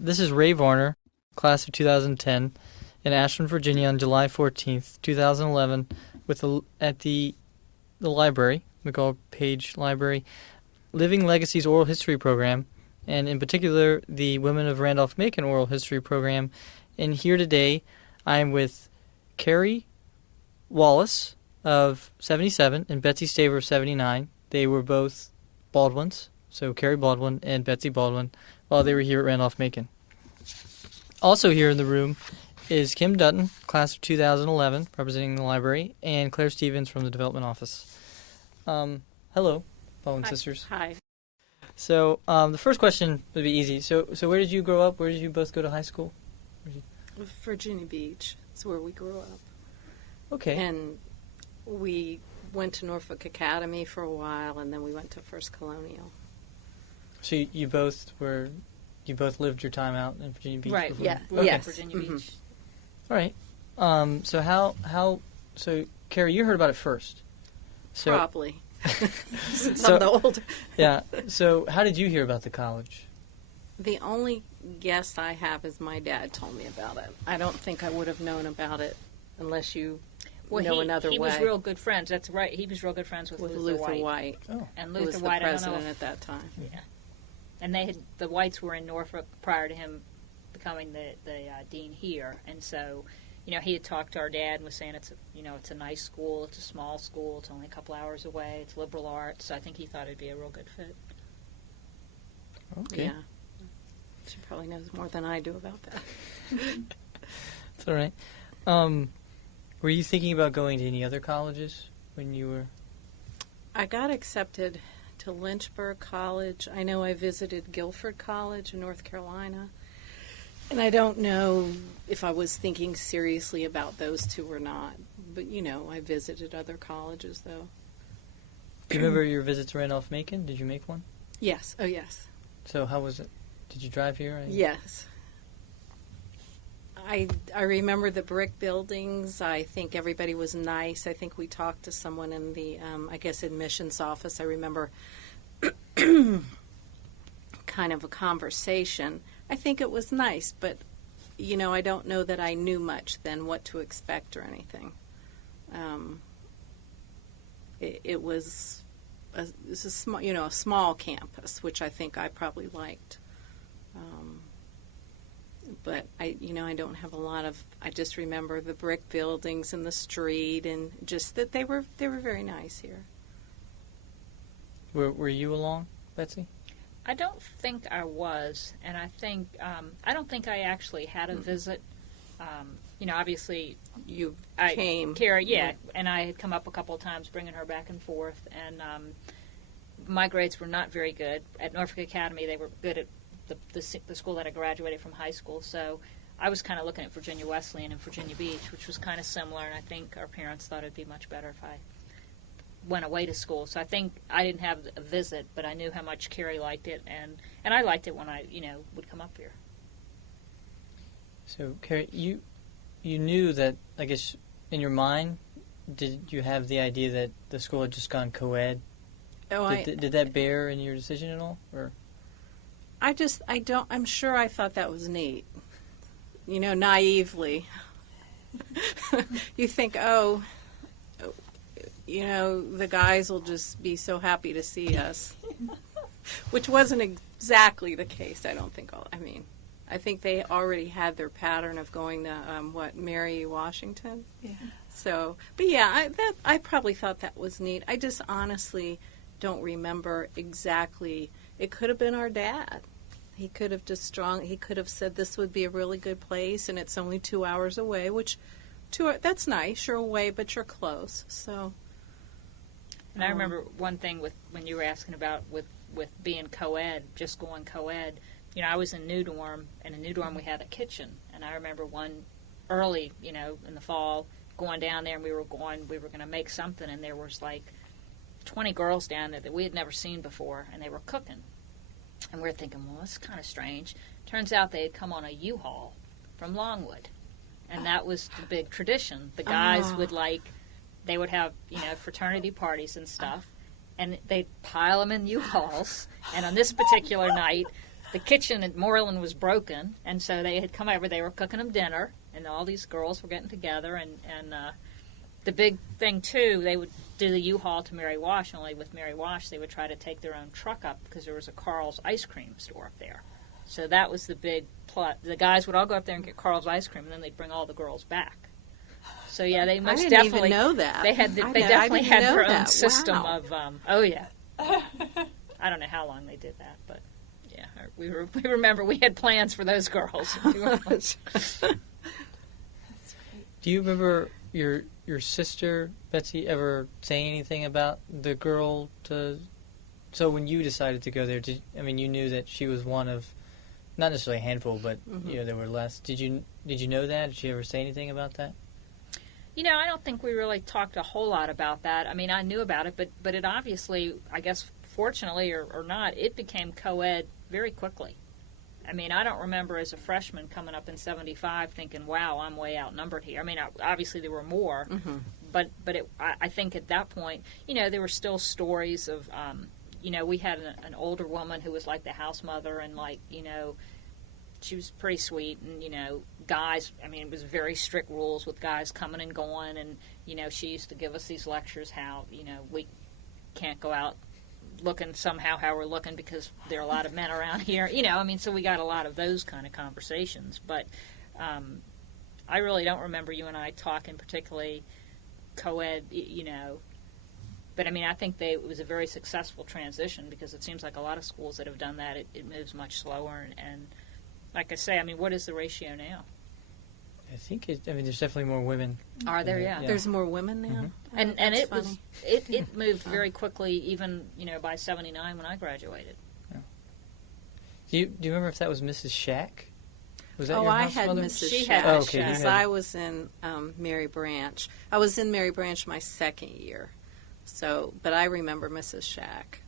This is Ray Varner, class of 2010, in Ashland, Virginia, on July 14th, 2011, at the library, McCall Page Library, Living Legacies Oral History Program, and in particular, the Women of Randolph-Macon Oral History Program. And here today, I am with Cary, Wallace of 77 and Betsy Staver of 79. They were both Baldwins, so Cary Baldwin and Betsy Baldwin, while they were here at Randolph-Macon. Also here in the room is Kim Dutton, class of 2011, representing the library, and Claire Stevens from the Development Office. Hello, Baldwin sisters. Hi. So the first question would be easy. So where did you grow up? Where did you both go to high school? Virginia Beach is where we grew up. Okay. And we went to Norfolk Academy for a while, and then we went to First Colonial. So you both lived your time out in Virginia Beach? Right, before? yeah. Okay. Yes. Virginia Beach. All right. So Cary, you heard about it first. So, Probably. Since I'm the older. Yeah. So how did you hear about the college? The only guess I have is my dad told me about it. I don't think I would have known about it unless you know another way. He was real good friends. That's right. He was real good friends with Luther White. Oh. And Who Luther was White, the I don't president know at that time. Yeah. And the Whites were in Norfolk prior to him becoming the dean here, and so, he had talked to our dad and was saying it's a nice school, it's a small school, it's only a couple hours away, it's liberal arts, so I think he thought it'd be a real good fit. Okay. Yeah. She probably knows more than I do about that. That's all right. Were you thinking about going to any other colleges when you were? I got accepted to Lynchburg College. I know I visited Guilford College in North Carolina. And I don't know if I was thinking seriously about those two or not. But, I visited other colleges, though. Do you remember your visit to Randolph-Macon? Did you make one? Yes. Oh, yes. So how was it? Did you drive here? Yes. I remember the brick buildings. I think everybody was nice. I think we talked to someone in the, admissions office. I remember kind of a conversation. I think it was nice, but, I don't know that I knew much then what to expect or anything. It was a small campus, which I think I probably liked. But I don't have a lot of. I just remember the brick buildings and the street, and just that they were very nice here. Were you along, Betsy? I don't think I was, and I think I don't think I actually had a visit. Obviously You I came, Cary, yeah, and I had come up a couple of times, bringing her back and forth, and my grades were not very good at Norfolk Academy. They were good at the school that I graduated from high school, so I was kind of looking at Virginia Wesleyan and Virginia Beach, which was kind of similar, and I think our parents thought it'd be much better if I went away to school. So I think I didn't have a visit, but I knew how much Cary liked it, and I liked it when I would come up here. So Cary, you knew that, I guess, in your mind, did you have the idea that the school had just gone co-ed? Oh, Did that bear in your decision at all, or? I'm sure I thought that was neat. Naively. You think, the guys will just be so happy to see us. Which wasn't exactly the case, I don't think. I think they already had their pattern of going to, Mary Washington? Yeah. So, but yeah, I probably thought that was neat. I just honestly don't remember exactly. It could have been our dad. He could have said this would be a really good place, and it's only 2 hours away, that's nice. You're away, but you're close. So. And I remember one thing when you were asking about with being co-ed, just going co-ed. I was in New Dorm, and in New Dorm we had a kitchen, and I remember one early, in the fall, going down there, and we were going to make something, and there was like 20 girls down there that we had never seen before, and they were cooking. And we were thinking, well, that's kind of strange. Turns out they had come on a U-Haul from Longwood, and that was the big tradition. The guys they would have, fraternity parties and stuff, and they'd pile them in U-Hauls, and on this particular night, the kitchen at Moreland was broken, and so they had come over. They were cooking them dinner, and all these girls were getting together. And the big thing, too, they would do the U-Haul to Mary Wash, only with Mary Wash they would try to take their own truck up because there was a Carl's ice cream store up there. So that was the big plot. The guys would all go up there and get Carl's ice cream, and then they'd bring all the girls back. So yeah, they most I didn't definitely even know that. They had. I They didn't definitely had know their own that. system Wow. of. Oh yeah. I don't know how long they did that, but yeah, we remember we had plans for those girls. We were like- Do you remember your sister Betsy ever saying anything about the girl to? So when you decided to go there, you knew that she was one of, not necessarily a handful, but there were less. Did you know that? Did she ever say anything about that? I don't think we really talked a whole lot about that. I mean, I knew about it, but it obviously, I guess, fortunately or not, it became co-ed very quickly. I mean, I don't remember as a freshman coming up in '75 thinking, wow, I'm way outnumbered here. I mean, obviously there were more, but I think at that point, there were still stories of, we had an older woman who was like the house mother and she was pretty sweet and, guys, I mean, it was very strict rules with guys coming and going and, she used to give us these lectures how, we can't go out looking somehow how we're looking because there are a lot of men around here, so we got a lot of those kind of conversations. But I really don't remember you and I talking particularly co-ed, But, I mean, I think it was a very successful transition because it seems like a lot of schools that have done that, it moves much slower. And like I say, I mean, what is the ratio now? I think there's definitely more women. Are there? Yeah. There's more women now. And That's it funny. was it moved very quickly, even by '79 when I graduated. Do you remember if that was Mrs. Shack? Was that your I house had mother? Mrs. She Shack had Oh, okay, you because had- I was in Mary Branch. I was in Mary Branch my second year, but I remember Mrs. Shack.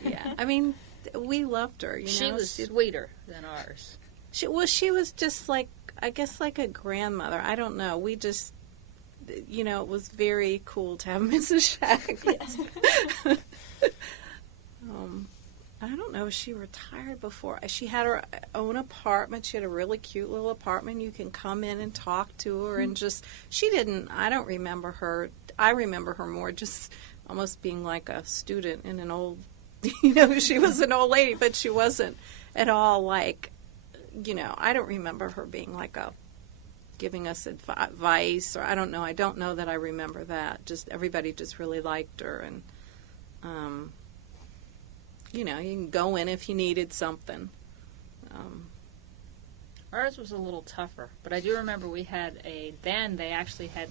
Yeah, I mean, we loved her. She was sweeter than ours. She was just like, I guess, like a grandmother. I don't know. We just, it was very cool to have Mrs. Shack. I don't know if she retired before. She had her own apartment. She had a really cute little apartment. You can come in and talk to her and I don't remember her. I remember her more just almost being like a student in an old, she was an old lady, but she wasn't at all like, I don't remember her being like giving us advice, or I don't know. I don't know that I remember that. Just everybody just really liked her, and you can go in if you needed something. Ours was a little tougher, but I do remember they actually had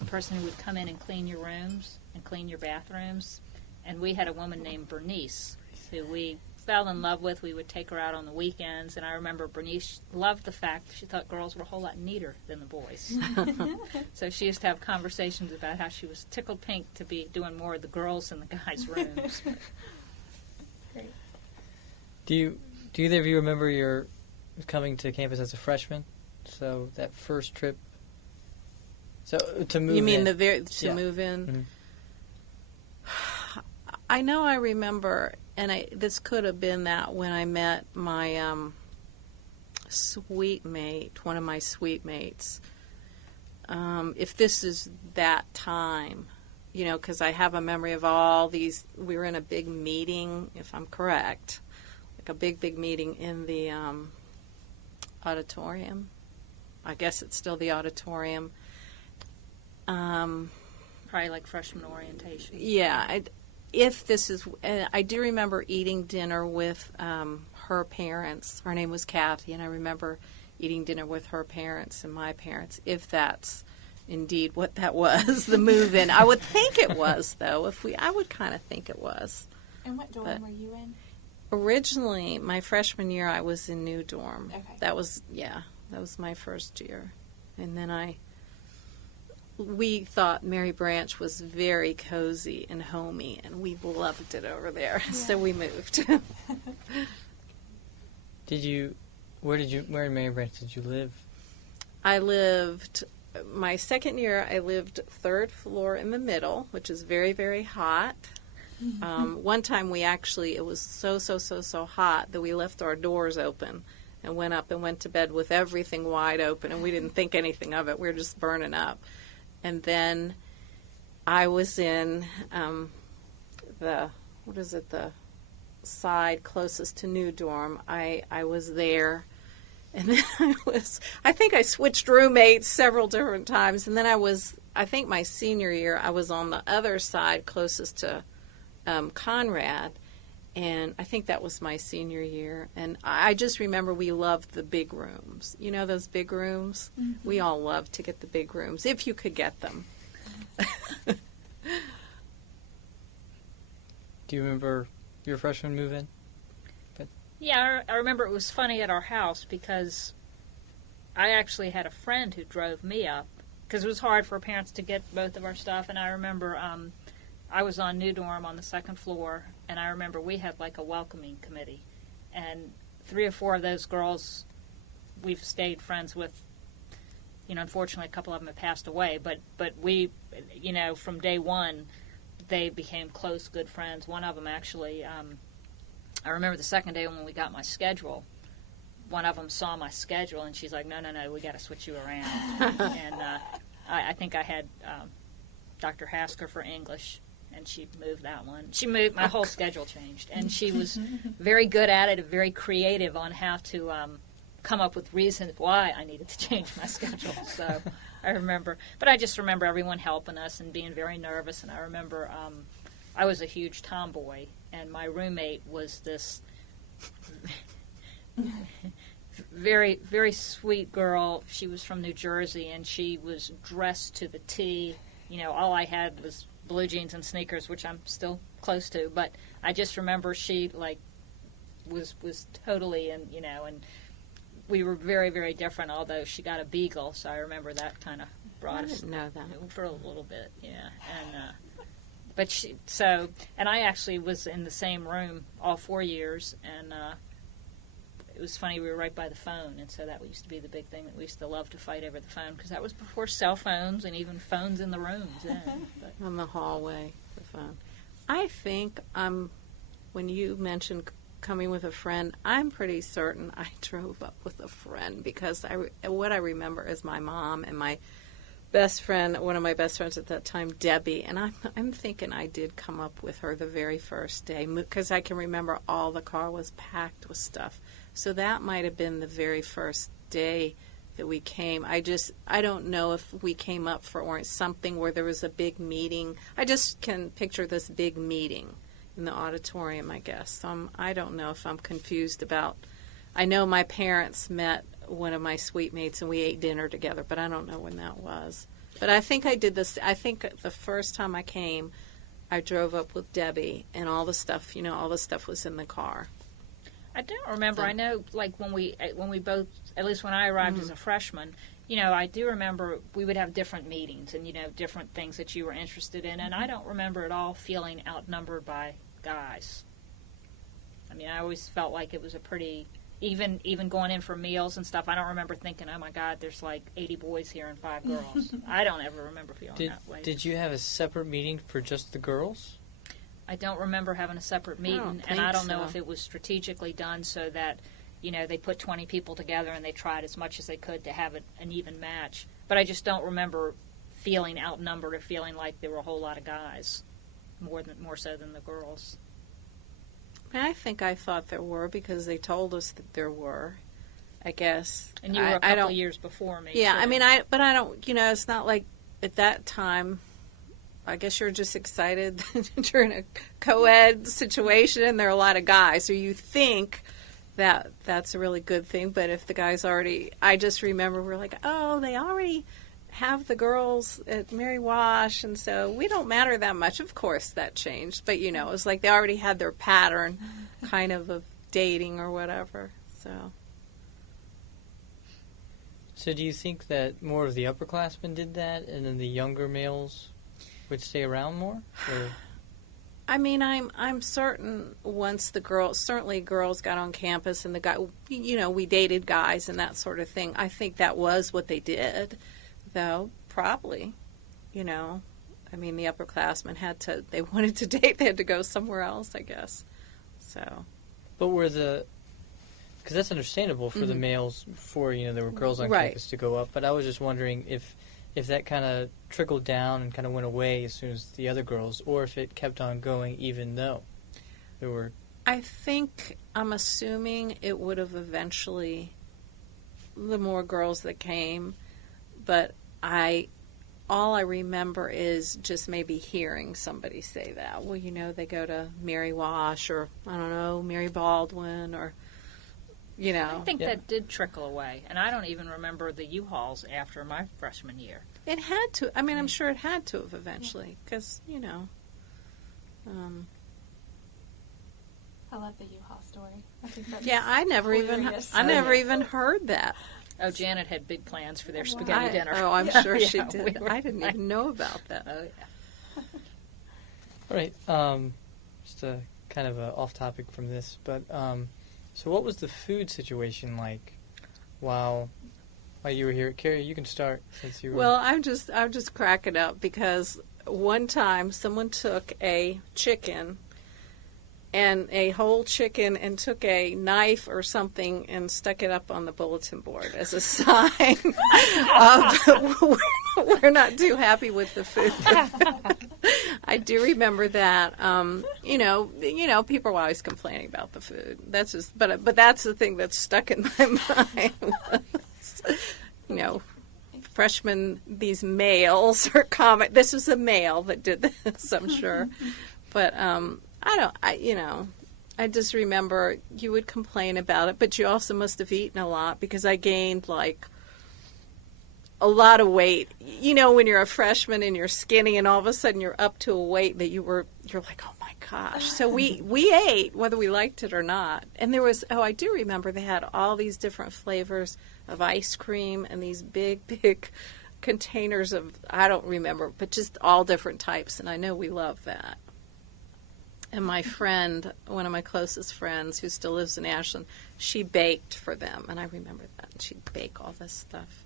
a person who would come in and clean your rooms and clean your bathrooms, and we had a woman named Bernice who we fell in love with. We would take her out on the weekends, and I remember Bernice loved the fact that she thought girls were a whole lot neater than the boys. So she used to have conversations about how she was tickled pink to be doing more of the girls in the guys' rooms. Do either of you remember your coming to campus as a freshman? So that first trip. So to move. You mean in. move in? Mm-hmm. I know I remember, and this could have been that when I met my suite mate, one of my suite mates. If this is that time, because I have a memory of all these. We were in a big meeting, if I'm correct, like a big meeting in the auditorium. I guess it's still the auditorium. Probably like freshman orientation. Yeah, I do remember eating dinner with her parents. Her name was Kathy, and I remember eating dinner with her parents and my parents, if that's indeed what that was, the move-in. I would think it was, though. I would kind of think it was. And what dorm were you in? Originally, my freshman year, I was in New Dorm. Okay. That was my first year. And then we thought Mary Branch was very cozy and homey, and we loved it over there. Yeah. So we moved. Where in Mary Branch did you live? My second year, I lived third floor in the middle, which is very, very hot. One time it was so hot that we left our doors open and went up and went to bed with everything wide open, and we didn't think anything of it. We were just burning up. And then I was in the side closest to New Dorm. I was there, and then I think I switched roommates several different times, and then I think my senior year, I was on the other side closest to Conrad, and I think that was my senior year. And I just remember we loved the big rooms. You know those big rooms? Mm-hmm. We all loved to get the big rooms, if you could get them. Do you remember your freshman move-in? Yeah, I remember it was funny at our house because I actually had a friend who drove me up because it was hard for parents to get both of our stuff. And I remember I was on New Dorm on the second floor, and I remember we had like a welcoming committee. And 3 or 4 of those girls we've stayed friends with. You know, unfortunately, a couple of them have passed away, but we, you know, from day one, they became close, good friends. One of them actually, I remember the second day when we got my schedule, one of them saw my schedule, and she's like, no, we got to switch you around. And I think I had Dr. Hasker for English, and she moved that one. She moved, my whole schedule changed, and she was very good at it, very creative on how to come up with reasons why I needed to change my schedule. So I remember, but I just remember everyone helping us and being very nervous. And I remember I was a huge tomboy, and my roommate was this very, very sweet girl. She was from New Jersey, and she was dressed to the T. You know, all I had was blue jeans and sneakers, which I'm still close to. But I just remember she was totally, and you know, and we were very, very different, although she got a beagle, so I remember that kind of brought us. I didn't know that. For a little bit, yeah. And and I actually was in the same room all 4 years, and it was funny, we were right by the phone, and so that used to be the big thing that we used to love to fight over the phone, because that was before cell phones and even phones in the rooms. Yeah, on the hallway, the phone. I think when you mentioned coming with a friend, I'm pretty certain I drove up with a friend, because what I remember is my mom and my best friend, one of my best friends at that time, Debbie, and I'm thinking I did come up with her the very first day, because I can remember all the car was packed with stuff. So that might have been the very first day that we came. I don't know if we came up for something where there was a big meeting. I just can picture this big meeting in the auditorium, I guess. So I don't know if I'm confused about. I know my parents met one of my suite mates and we ate dinner together, but I don't know when that was. But I think I did this. I think the first time I came, I drove up with Debbie, and all the stuff was in the car. I don't remember. I know, like when we both, at least when I arrived as a freshman, you know, I do remember we would have different meetings and, you know, different things that you were interested in, and I don't remember at all feeling outnumbered by guys. I mean, I always felt like it was a pretty, even going in for meals and stuff, I don't remember thinking, oh my God, there's like 80 boys here and 5 girls. I don't ever remember feeling that way. Did you have a separate meeting for just the girls? I don't remember having a separate meeting, and I don't know if it was strategically done so that, you know, they put 20 people together and they tried as much as they could to have an even match. But I just don't remember feeling outnumbered or feeling like there were a whole lot of guys, more so than the girls. I think I thought there were, because they told us that there were, I guess. And you were a couple of years before me. Yeah, too. I mean, I don't, you know, it's not like at that time, I guess you're just excited that you're in a co-ed situation and there are a lot of guys. So you think that that's a really good thing. But if the guys already, I just remember we're like, oh, they already have the girls at Mary Wash, and so we don't matter that much. Of course that changed. But, you know, it was like they already had their pattern kind of dating or whatever. So do you think that more of the upperclassmen did that and then the younger males would stay around more? Or? I mean, I'm certain once certainly girls got on campus and the guy, you know, we dated guys and that sort of thing. I think that was what they did, though, probably, you know. I mean, the upperclassmen they wanted to date, they had to go somewhere else, I guess. So. But because that's understandable for the males before, there were girls on campus to go up. But I was just wondering if that kind of trickled down and kind of went away as soon as the other girls, or if it kept on going even though there were. I'm assuming it would have eventually, the more girls that came, but all I remember is just maybe hearing somebody say that. Well, they go to Mary Wash or, I don't know, Mary Baldwin or, I think that did trickle away. And I don't even remember the U-Hauls after my freshman year. It had to. I mean, I'm sure it had to have eventually because, I love the U-Haul story. I think that's I never even heard that. Oh, Janet had big plans for their spaghetti dinner. Oh, I'm sure she did. I didn't even know about that. Oh, yeah. All right. Just a kind of off topic from this, but so what was the food situation like while you were here? Cary, you can start since you were. Well, I'm just cracking up because one time someone took a chicken and a whole chicken and took a knife or something and stuck it up on the bulletin board as a sign of we're not too happy with the food. I do remember that. People are always complaining about the food. That's just, but that's the thing that's stuck in my mind. Was, freshmen, these males are common. This was a male that did this, I'm sure, but. I just remember you would complain about it, but you also must have eaten a lot because I gained like a lot of weight. When you're a freshman and you're skinny and all of a sudden you're up to a weight that you're like, oh my gosh. So we ate whether we liked it or not. And there was, I do remember they had all these different flavors of ice cream and these big, big containers of, I don't remember, but just all different types. And I know we love that. And my friend, one of my closest friends who still lives in Ashland, she baked for them. And I remember that. She'd bake all this stuff.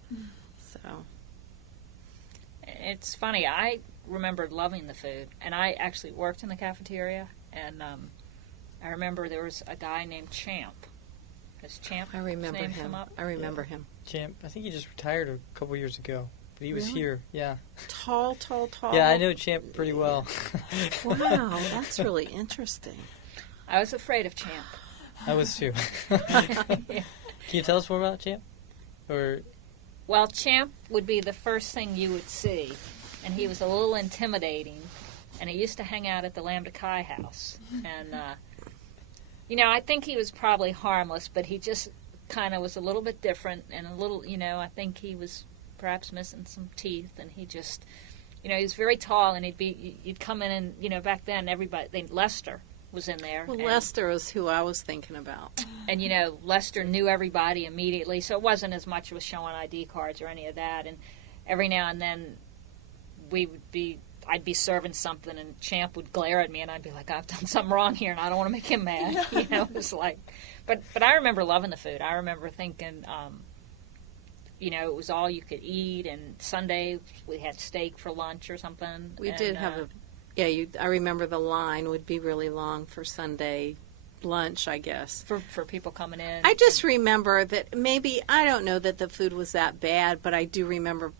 So. It's funny. I remembered loving the food. And I actually worked in the cafeteria. And I remember there was a guy named Champ. Has Champ I remember his name him. come up? I remember him. Champ, I think he just retired a couple years ago. But he was Really? here, yeah. Tall. Yeah, I know Champ pretty well. Wow, that's really interesting. I was afraid of Champ. I was too. Can you tell us more about Champ? Or Well, Champ would be the first thing you would see, and he was a little intimidating, and he used to hang out at the Lambda Chi house. And, I think he was probably harmless, but he just kind of was a little bit different, and a little, I think he was perhaps missing some teeth, and he just, he was very tall, and you'd come in and, back then Lester was in there. Well, Lester is who I was thinking about. And, Lester knew everybody immediately, so it wasn't as much with showing ID cards or any of that. And every now and then I'd be serving something, and Champ would glare at me, and I'd be like, I've done something wrong here, and I don't want to make him mad. It was like, but I remember loving the food. I remember thinking, it was all you could eat, and Sunday we had steak for lunch or something. We did have I remember the line would be really long for Sunday lunch, I guess. For people coming in. I just remember that I don't know that the food was that bad, but I do remember.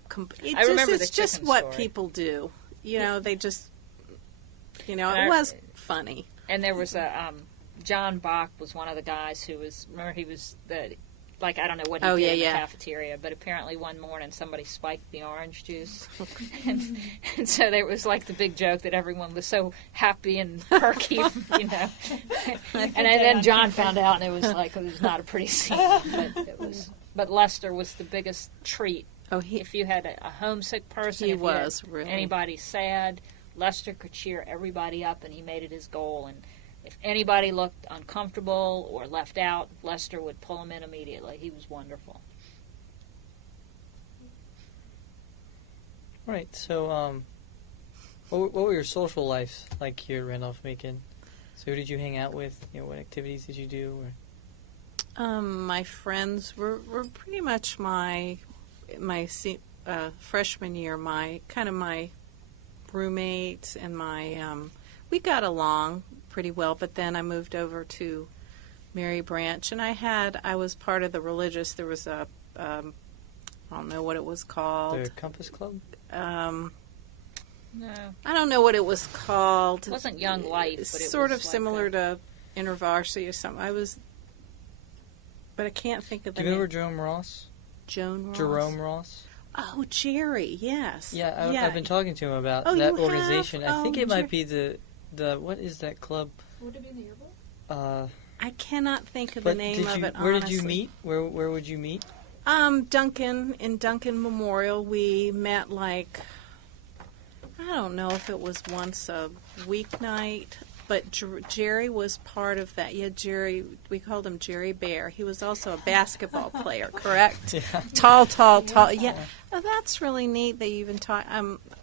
It's just what story. people do. They just, it was funny. And there was John Bach was one of the guys who was, remember he was I don't know what he did in the cafeteria, but apparently one morning somebody spiked the orange juice. and so there was like the big joke that everyone was so happy and perky, And then John found out, and it was not a pretty scene. But Lester was the biggest treat. Oh, if you had a homesick person, he was really. Anybody sad, Lester could cheer everybody up, and he made it his goal. And if anybody looked uncomfortable or left out, Lester would pull them in immediately. He was wonderful. all right, so what were your social lives like here at Randolph-Macon? So who did you hang out with? What activities did you do? My friends were pretty much my freshman year, my roommate and we got along pretty well, but then I moved over to Mary Branch, and I was part of the religious, there was I don't know what it was called. The Compass Club? No, I don't know what it was called. it wasn't Young Life, but it sort was of like similar a- to InterVarsity or something. But I can't think of Do the you name. remember Jerome Ross? Joan Ross. Jerome Ross? Oh, Jerry, yes. Yeah, I've been talking to him about Oh, that you have? organization. I think Oh, it might be the what is that club? Would it be in the yearbook? I cannot think of But the name of it, where honestly. did you meet? Where would you meet? Duncan, in Duncan Memorial, we met I don't know if it was once a weeknight, but Jerry was part of that. Yeah, Jerry, we called him Jerry Bear. He was also a basketball player, correct? Yeah. Tall. Yeah. Oh, that's really neat that you even talk.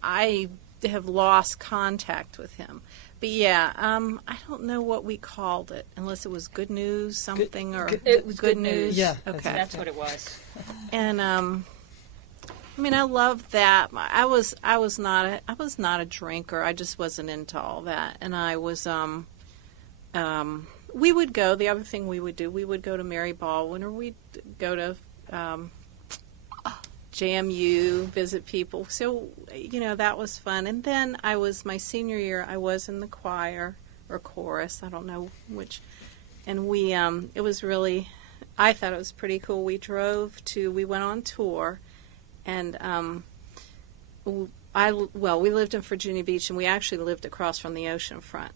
I have lost contact with him. But yeah, I don't know what we called it, unless it was Good News something or It was Good News. Yeah, Okay. That's what it was. And I loved that. I was not a drinker. I just wasn't into all that. And I was we would go. The other thing we would do, we would go to Mary Baldwin, or we'd go to JMU, visit people. So that was fun. And then my senior year, I was in the choir or chorus. I don't know which. And we it was really. I thought it was pretty cool. We went on tour, and we lived in Virginia Beach, and we actually lived across from the ocean front.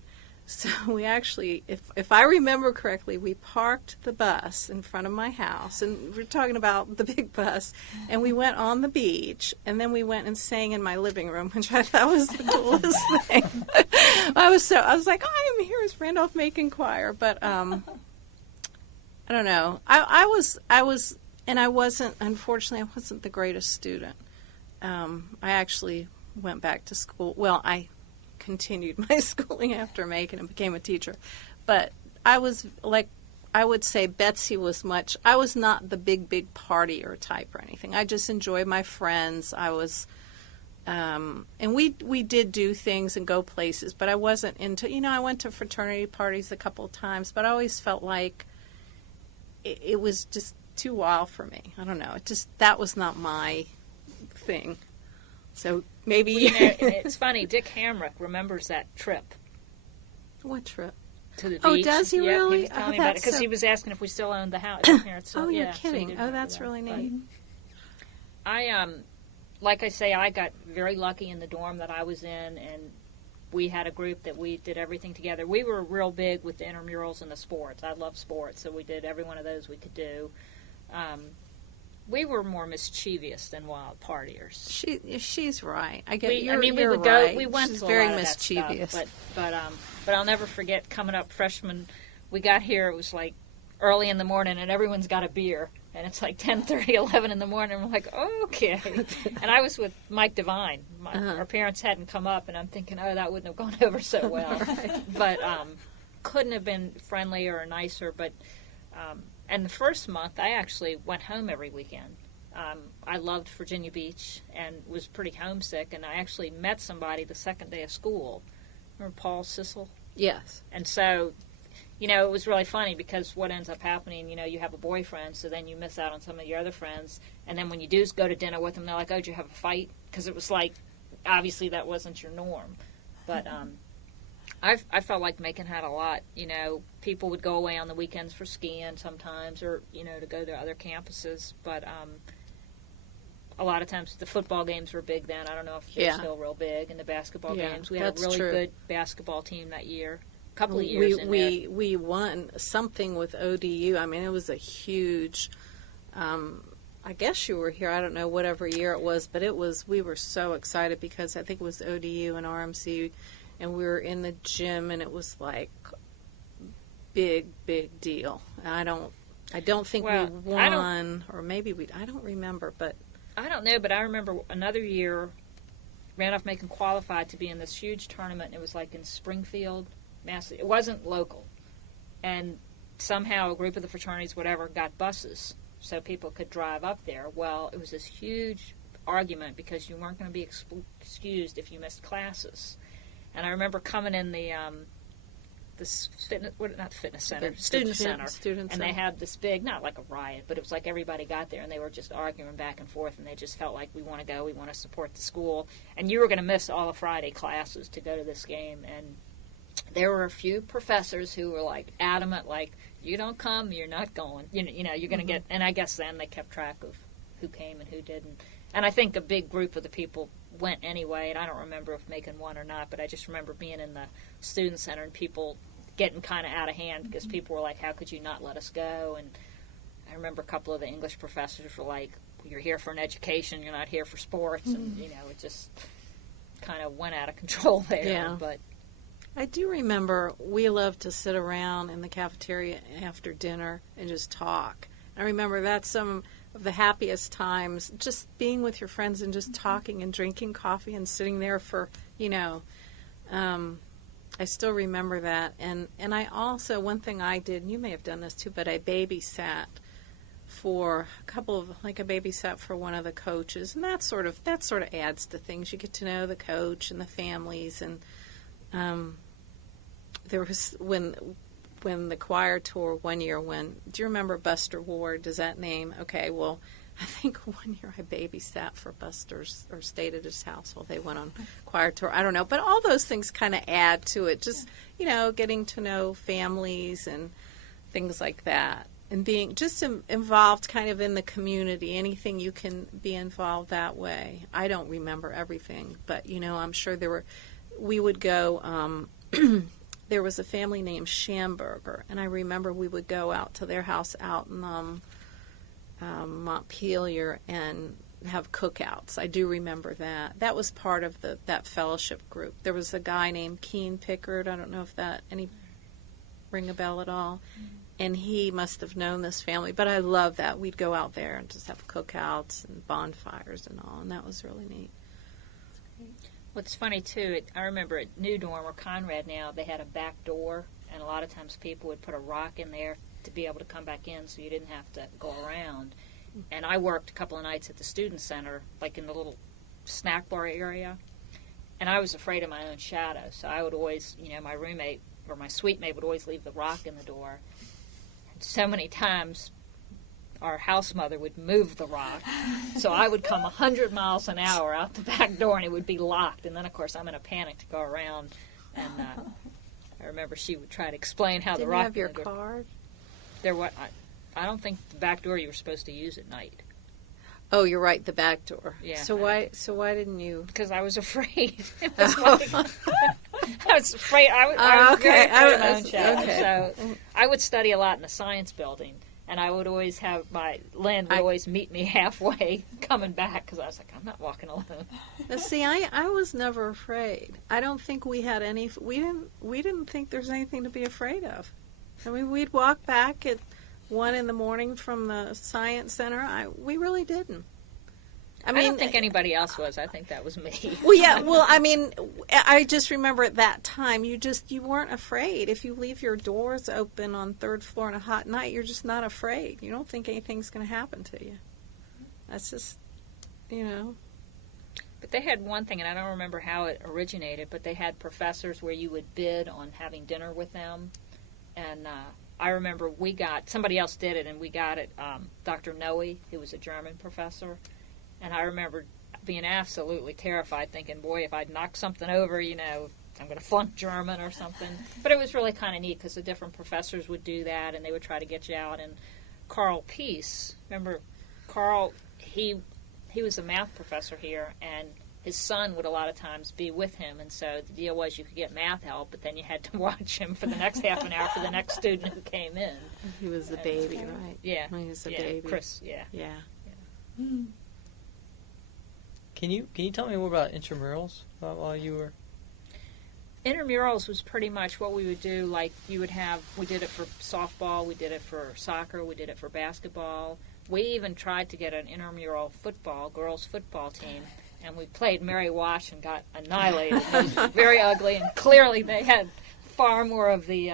So we actually, if I remember correctly, we parked the bus in front of my house, and we're talking about the big bus, and we went on the beach, and then we went and sang in my living room, which I thought was the coolest thing. I was like, I am here as Randolph-Macon Choir, but I don't know. I was, and I wasn't. Unfortunately, I wasn't the greatest student. I actually went back to school. Well, I continued my schooling after Macon and became a teacher. But I was I would say Betsy was much. I was not the big partier type or anything. I just enjoyed my friends. I was, and we did do things and go places, but I wasn't into. I went to fraternity parties a couple of times, but I always felt like it was just too wild for me. I don't know. That was not my thing. So maybe It's funny. Dick Hamrick remembers that trip what trip? to the beach. Oh, does he Yep, really? He was telling me Oh, about it that's because so- he was asking if we still owned the house. Your parents still, Oh, you're yeah, so he kidding. did Oh, remember that's that. really But neat. I like I say, I got very lucky in the dorm that I was in, and we had a group that we did everything together. We were real big with the intramurals and the sports. I love sports, so we did every one of those we could do. We were more mischievous than wild partiers. She's right. I get. We You're would right. go. We went She's to a very lot of mischievous. that stuff, but I'll never forget coming up freshman. We got here. It was like early in the morning, and everyone's got a beer, and it's like 10:30, 11 in the morning. We're like, okay. And I was with Mike Devine. Our parents hadn't come up, and I'm thinking, oh, that wouldn't have gone over so well. But couldn't have been friendlier or nicer. But and the first month, I actually went home every weekend. I loved Virginia Beach and was pretty homesick, and I actually met somebody the second day of school. Remember Paul Sissel? Yes. And so, it was really funny because what ends up happening, you have a boyfriend, so then you miss out on some of your other friends, and then when you do go to dinner with them, they're like, oh, did you have a fight? Because it was like, obviously that wasn't your norm. But I felt like Macon had a lot. People would go away on the weekends for skiing sometimes, or to go to other campuses. But a lot of times the football games were big then. I don't know if they're still real big, and the basketball games. We had a really good basketball team that year. A couple of years. We won something with ODU. I mean, it was a huge. I guess you were here. I don't know whatever year it was, but it was. We were so excited because I think it was ODU and RMC. And we were in the gym, and it was like big deal. And I don't think we won, or maybe we. I don't remember, but I don't know. But I remember another year, Randolph-Macon qualified to be in this huge tournament. It was like in Springfield, Mass. It wasn't local, and somehow a group of the fraternities, whatever, got buses so people could drive up there. Well, it was this huge argument because you weren't going to be excused if you missed classes. And I remember coming in the this fitness, not fitness center, student center, and they had this big, not like a riot, but it was like everybody got there and they were just arguing back and forth, and they just felt like we want to go, we want to support the school, and you were going to miss all the Friday classes to go to this game. And there were a few professors who were like adamant, like, you don't come, you're not going. You know, you're going to get, and I guess then they kept track of who came and who didn't. And I think a big group of the people went anyway, and I don't remember if Macon won or not, but I just remember being in the student center and people getting kind of out of hand because people were like, how could you not let us go? And I remember a couple of the English professors were like, you're here for an education, you're not here for sports. And, you know, it just kind of went out of control there. Yeah. But I do remember we loved to sit around in the cafeteria after dinner and just talk. I remember that's some of the happiest times, just being with your friends and just talking and drinking coffee and sitting there for, you know, I still remember that. And I also, one thing I did, and you may have done this too, but I babysat for a couple of, like I babysat for one of the coaches, and that sort of adds to things. You get to know the coach and the families, and there was when the choir tour one year, do you remember Buster Ward? Does that name? Okay, well, I think one year I babysat for Buster's, or stayed at his house while they went on choir tour. I don't know, but all those things kind of add to it. Just, you know, getting to know families and things like that, and being just involved kind of in the community. Anything you can be involved that way. I don't remember everything, but, you know, I'm sure we would go, there was a family named Schamberger, and I remember we would go out to their house out in Montpelier and have cookouts. I do remember that. That was part of that fellowship group. There was a guy named Keen Pickard. I don't know if that any ring a bell at all. And he must have known this family. But I love that. We'd go out there and just have cookouts and bonfires and all, and that was really neat. what's funny, too, I remember at New Dorm or Conrad now, they had a back door, and a lot of times people would put a rock in there to be able to come back in so you didn't have to go around. And I worked a couple of nights at the student center, like in the little snack bar area, and I was afraid of my own shadow. So I would always, you know, my roommate or my suite mate would always leave the rock in the door. And so many times our house mother would move the rock, so I would come 100 miles an hour out the back door, and it would be locked. And then, of course, I'm in a panic to go around. And I remember she would try to explain how the rock. Didn't you have your card? There, what? I don't think the back door you were supposed to use at night. Oh, you're right, the back door. Yeah. So why didn't you? Because I was afraid. It was like, I was afraid. I was very afraid of my own shadow. Okay. So I would study a lot in the science building, and I would always have Lynn would always meet me halfway coming back because I was like, I'm not walking alone. Now, see, I was never afraid. I don't think we had any. We didn't think there's anything to be afraid of. I mean, we'd walk back at 1 a.m. from the science center. We really didn't. I don't think anybody else was. I think that was me. Well, yeah. Well, I mean, I just remember at that time, you weren't afraid. If you leave your doors open on 3rd floor on a hot night, you're just not afraid. You don't think anything's going to happen to you. That's just, you know. But they had one thing, and I don't remember how it originated, but they had professors where you would bid on having dinner with them. And I remember somebody else did it, and we got it, Dr. Noe, who was a German professor. And I remember being absolutely terrified, thinking, boy, if I'd knock something over, you know, I'm going to flunk German or something. But it was really kind of neat because the different professors would do that, and they would try to get you out. And Carl Peace, remember Carl, he was a math professor here, and his son would a lot of times be with him. And so the deal was you could get math help, but then you had to watch him for the next half an hour for the next student who came in. He was a baby, right? Yeah. He was a baby. Chris, yeah. Yeah. Mm. Can you tell me more about intramurals while you were? Intramurals was pretty much what we would do. Like we did it for softball, we did it for soccer, we did it for basketball. We even tried to get an intramural girls football team, and we played Mary Wash and got annihilated. It was very ugly, and clearly they had far more of the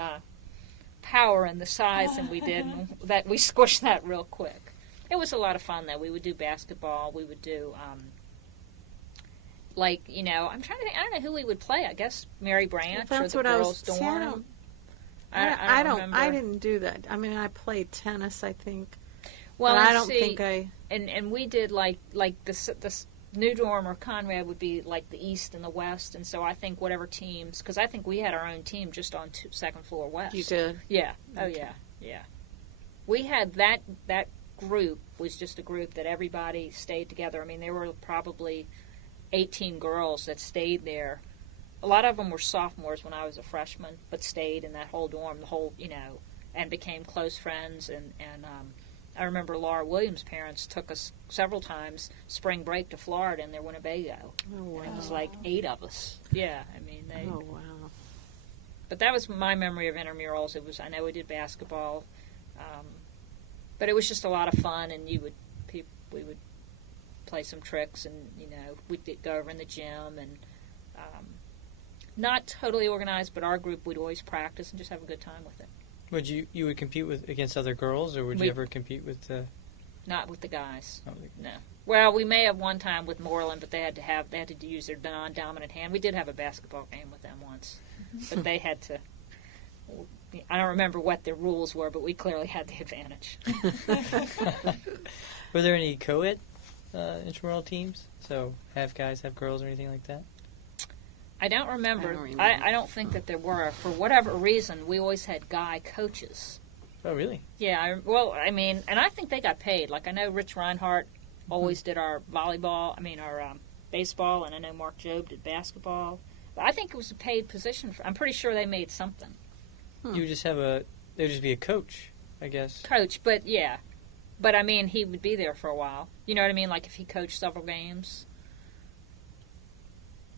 power and the size than we did, and that we squished that real quick. It was a lot of fun, though. We would do basketball, we would do like, I'm trying to think. I don't know who we would play. I guess Mary Branch or That's the what I girls' was. dorm. I don't. remember. I didn't do that. I mean, I played tennis, I think. Well, but I and don't see, think I. And we did like the New Dorm or Conrad would be like the East and the West, and so I think whatever teams, because I think we had our own team just on second floor West. You did. Yeah. Oh Okay. yeah. We had that group was just a group that everybody stayed together. I mean, there were probably 18 girls that stayed there. A lot of them were sophomores when I was a freshman, but stayed in that whole dorm, and became close friends. And I remember Laura Williams' parents took us several times spring break to Florida in their Winnebago. Oh wow. And it was like 8 of us. Yeah, I mean they. Oh wow. But that was my memory of intramurals. I know we did basketball, but it was just a lot of fun, and we would play some tricks, and we'd go over in the gym, and not totally organized, but our group would always practice and just have a good time with it. Would you would compete against other girls, or would you ever compete with the? Not with the guys. Oh, No. Well, we may have one time with Moreland, but they had to use their non-dominant hand. We did have a basketball game with them once, but they had to. I don't remember what their rules were, but we clearly had the advantage. Were there any co-ed intramural teams? So half guys, half girls, or anything like that? I don't remember. I don't remember. I don't think that there were. For whatever reason, we always had guy coaches. Oh, really? Yeah, and I think they got paid. Like, I know Rich Reinhardt always did our volleyball, our baseball, and I know Mark Jobe did basketball. But I think it was a paid position. I'm pretty sure they made something. You would just there'd just be a coach, I guess. Coach, but yeah. But, he would be there for a while. You know what I mean? Like, if he coached several games.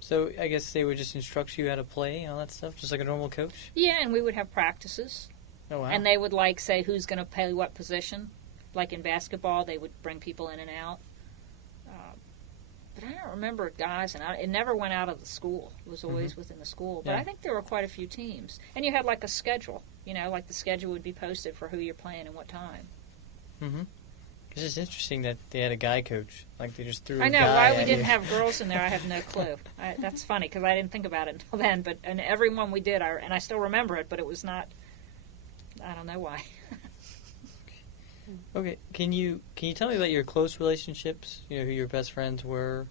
So I guess they would just instruct you how to play and all that stuff, just like a normal coach? Yeah, and we would have practices. Oh, wow. And they would, say who's going to play what position. Like in basketball, they would bring people in and out. But I don't remember guys, and it never went out of the school. It was always within the school. But Yeah. I think there were quite a few teams. And you had, a schedule. Like the schedule would be posted for who you're playing and what time. Mm-hmm. It's just interesting that they had a guy coach. Like, they just threw I a know. guy Why at we didn't you. have girls in there, I have no clue. That's funny, because I didn't think about it until then. And every one we did, and I still remember it, but it was not, I don't know why. Okay, can you tell me about your close relationships? Who your best friends were,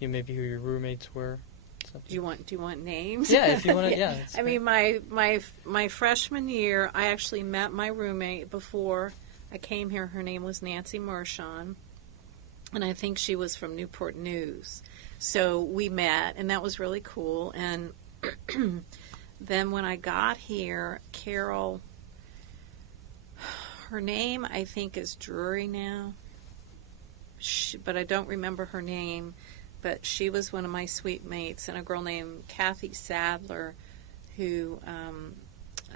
maybe who your roommates were. Something. Do you want names? Yeah, if you want to. Yeah. I mean, my freshman year, I actually met my roommate before I came here. Her name was Nancy Mershon, and I think she was from Newport News. So we met, and that was really cool. And then when I got here, Carol, her name I think is Drury now, but I don't remember her name. But she was one of my suite mates, and a girl named Kathy Sadler, who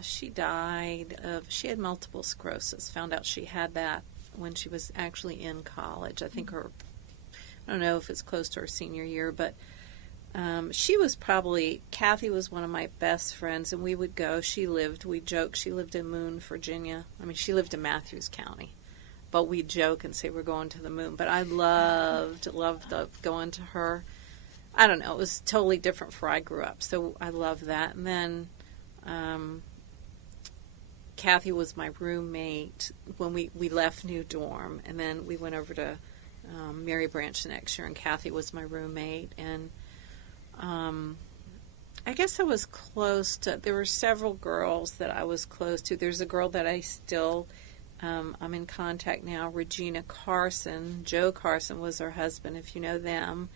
she died of, she had multiple sclerosis. Found out she had that when she was actually in college. I think I don't know if it's close to her senior year, but Kathy was one of my best friends, and we would go. We joked, she lived in Moon, Virginia. She lived in Matthews County. But we'd joke and say we're going to the moon. But I loved going to her. I don't know. It was totally different for I grew up. So I loved that. And then Kathy was my roommate when we left New Dorm. And then we went over to Mary Branch the next year. And Kathy was my roommate. And I guess I was close to, there were several girls that I was close to. There's a girl that I still... I'm in contact now, Regina Carson. Joe Carson was her husband, if you know them.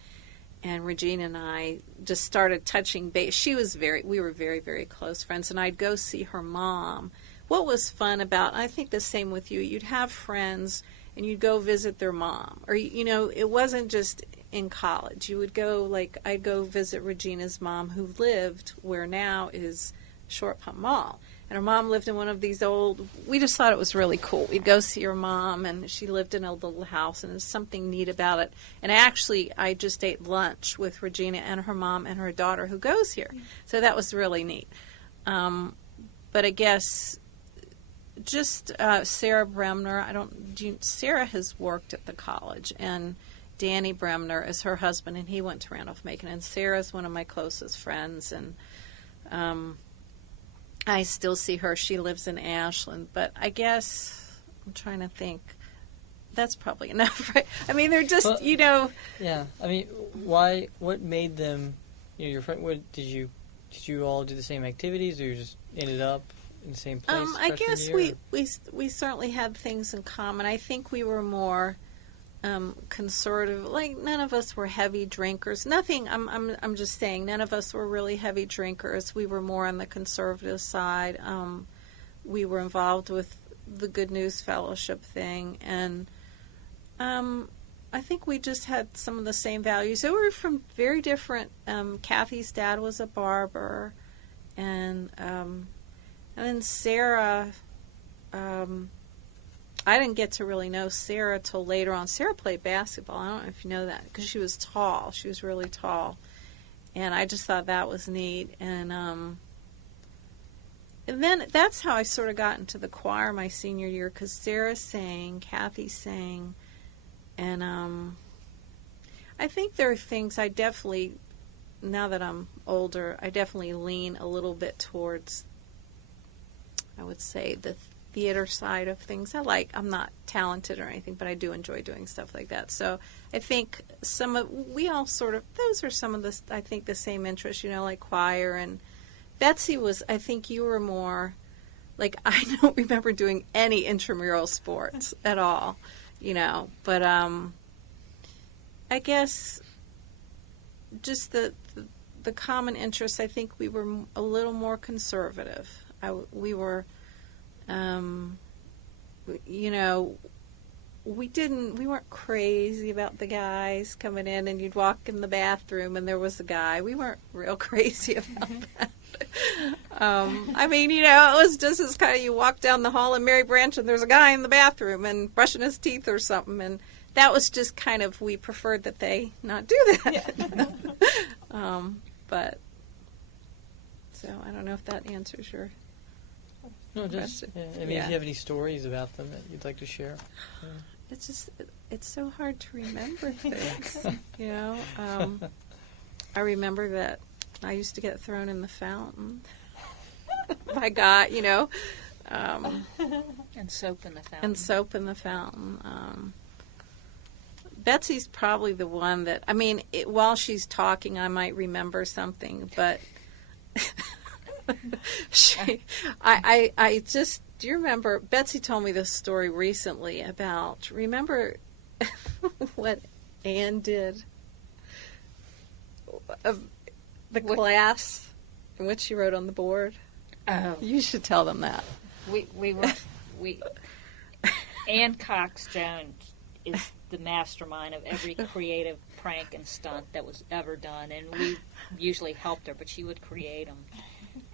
And Regina and I just started touching base. We were very, very close friends. And I'd go see her mom. What was fun about, I think the same with you, you'd have friends and you'd go visit their mom. Or, it wasn't just in college. You would go, I'd go visit Regina's mom, who lived where now is Short Pump Mall. And her mom lived in one of these we just thought it was really cool. We'd go see her mom, and she lived in a little house, and there's something neat about it. And I just ate lunch with Regina and her mom and her daughter who goes here. So that was really neat. But I guess just Sarah Bremner, Sarah has worked at the college, and Danny Bremner is her husband, and he went to Randolph-Macon. And Sarah's one of my closest friends, and I still see her. She lives in Ashland. But I guess, I'm trying to think, that's probably enough, right? I mean, they're just, Well, you know. Yeah. I mean, why? What made them? You know, your friend. What did you? Did you all do the same activities, or you just ended up in the same place? I freshman guess year, we certainly had things in common. I think we were more conservative. Like, none of us were heavy drinkers. Nothing. I'm just saying, none of us were really heavy drinkers. We were more on the conservative side. We were involved with the Good News Fellowship thing, and I think we just had some of the same values. So we were from very different. Kathy's dad was a barber, and then Sarah. I didn't get to really know Sarah till later on. Sarah played basketball. I don't know if you know that, because she was tall. She was really tall, and I just thought that was neat. And then that's how I sort of got into the choir my senior year, because Sarah sang, Kathy sang, and I think there are things I definitely, now that I'm older, I definitely lean a little bit towards, I would say, the theater side of things. I'm not talented or anything, but I do enjoy doing stuff like that. So I think we all sort of, those are some of the, I think, the same interests, you know, like choir. And Betsy was, I think you were more, like, I don't remember doing any intramural sports at all, you know, but I guess just the common interests, I think we were a little more conservative. We were, you know, we weren't crazy about the guys coming in, and you'd walk in the bathroom and there was a guy. We weren't real crazy about that. I mean, you know, it was just as kind of, you walk down the hall in Mary Branch and there's a guy in the bathroom and brushing his teeth or something, and that was just kind of, we preferred that they not do that. Yeah. But, so I don't know if that answers your No, just. question. Yeah, I mean, Yeah. if you have any stories about them that you'd like to share. Yeah. It's just, it's so hard to remember things, you know. I remember that I used to get thrown in the fountain by God, you know. And soap in the fountain. And soap in the fountain. Betsy's probably the one that, I mean, while she's talking, I might remember something, but I just, do you remember, Betsy told me this story recently about, remember what Anne did of the class in which she wrote on the board? Oh, You should tell them that. Ann Cox Jones is the mastermind of every creative prank and stunt that was ever done, and we usually helped her, but she would create them.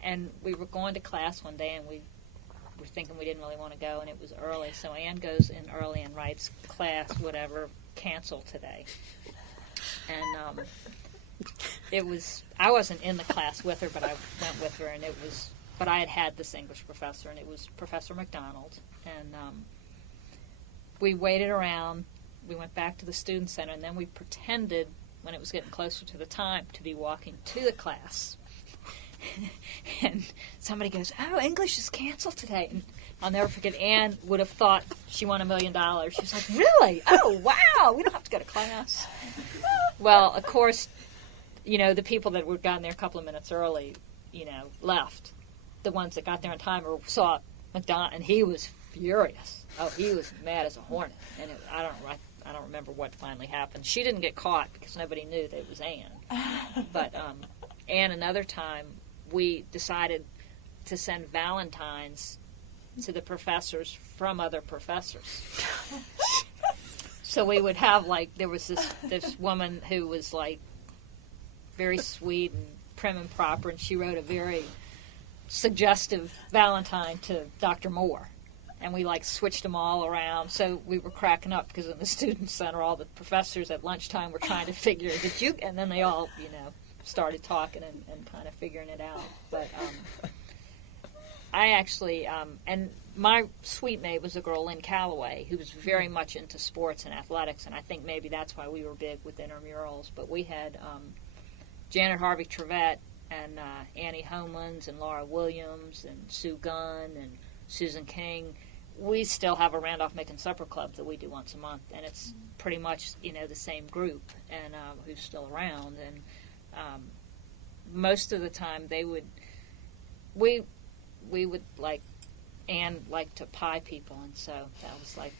And we were going to class one day, and we were thinking we didn't really want to go, and it was early, so Ann goes in early and writes, "Class, whatever, cancel today." And it was, I wasn't in the class with her, but I went with her, and it was, but I had this English professor, and it was Professor McDonald, and we waited around. We went back to the student center, and then we pretended, when it was getting closer to the time, to be walking to the class. And somebody goes, "Oh, English is canceled today." And I'll never forget, Anne would have thought she won $1 million. She was like, "Really? Oh, wow, we don't have to go to class." Well, of course, you know, the people that were gotten there a couple of minutes early, you know, left. The ones that got there in time saw McDonald, and he was furious. Oh, he was mad as a hornet. And I don't remember what finally happened. She didn't get caught because nobody knew that it was Anne. But Anne, another time, we decided to send Valentines to the professors from other professors. So we would have, like, there was this woman who was, like, very sweet and prim and proper, and she wrote a very suggestive Valentine to Dr. Moore. And we, like, switched them all around. So we were cracking up because in the student center, all the professors at lunchtime were trying to figure, and then they all, you know, started talking and kind of figuring it out. But I actually, and my suite mate was a girl, Lynn Calloway, who was very much into sports and athletics, and I think maybe that's why we were big with intramurals. But we had Janet Harvey Trevette and Annie Homelands and Laura Williams and Sue Gunn and Susan King. We still have a Randolph-Macon Supper Club that we do once a month, and it's pretty much, the same group and who's still around. And most of the time we would like, Anne liked to pie people, and so that was like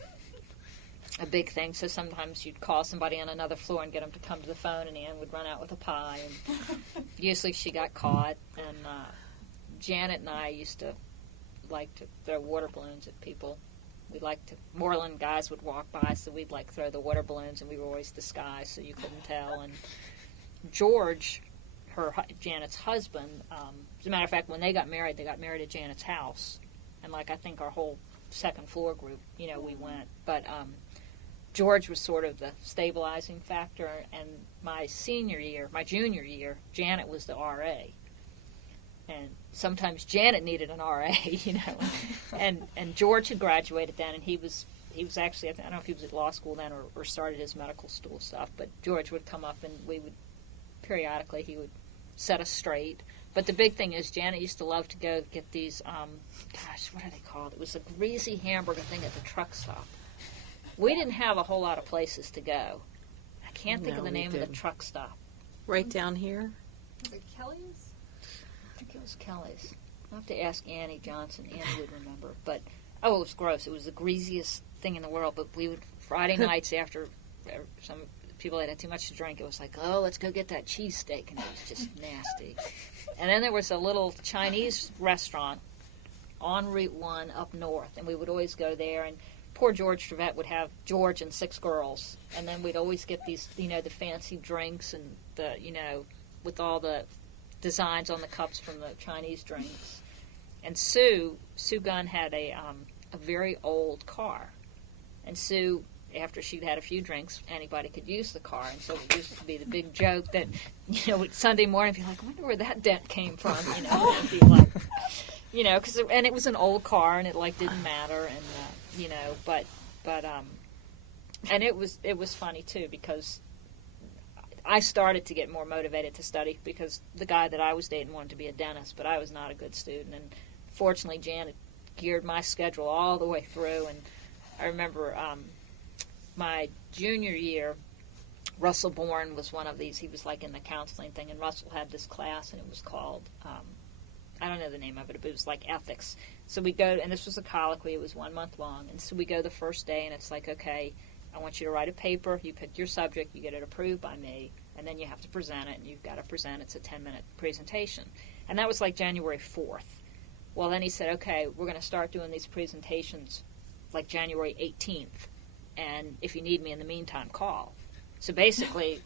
a big thing. So sometimes you'd call somebody on another floor and get them to come to the phone, and Anne would run out with a pie, and usually she got caught. And Janet and I used to like to throw water balloons at people. We liked to, Moreland guys would walk by, so we'd like throw the water balloons, and we were always disguised so you couldn't tell. And George, Janet's husband, as a matter of fact, when they got married at Janet's house. And like, I think our whole second floor group, we went. But George was sort of the stabilizing factor. And my junior year, Janet was the RA. And sometimes Janet needed an RA, and George had graduated then, and he was actually, I don't know if he was at law school then or started his medical school stuff, but George would come up and he would set us straight. But the big thing is Janet used to love to go get these, what are they called? It was a greasy hamburger thing at the truck stop. We didn't have a whole lot of places to go. I can't think of the name of the truck stop. Right down here? Was it Kelly's? I think it was Kelly's. I'll have to ask Annie Johnson. Annie would remember. But, it was gross. It was the greasiest thing in the world. But we would, Friday nights after some people had too much to drink, it was like, let's go get that cheesesteak. And it was just nasty. And then there was a little Chinese restaurant on Route 1 up north. And we would always go there. And poor George Trevette would have George and 6 girls. And then we'd always get these, the fancy drinks and the, with all the designs on the cups from the Chinese drinks. And Sue Gunn had a very old car. And Sue, after she'd had a few drinks, anybody could use the car. And so it used to be the big joke that, Sunday morning, be like, I wonder where that dent came from, It'd be like, and it was an old car, and it, didn't matter, and, and it was funny, too, because I started to get more motivated to study because the guy that I was dating wanted to be a dentist, but I was not a good student. And fortunately, Janet geared my schedule all the way through. And I remember my junior year, Russell Bourne was one of these. He was in the counseling thing, and Russell had this class, and it was called, I don't know the name of it, but it was ethics. So we go, and this was a colloquy. It was 1 month long. And so we go the first day, and it's okay, I want you to write a paper. You pick your subject. You get it approved by me. And then you have to present it. And you've got to present. It's a 10-minute presentation. And that was January 4th. Well, then he said, okay, we're going to start doing these presentations January 18th. And if you need me in the meantime, call. So basically,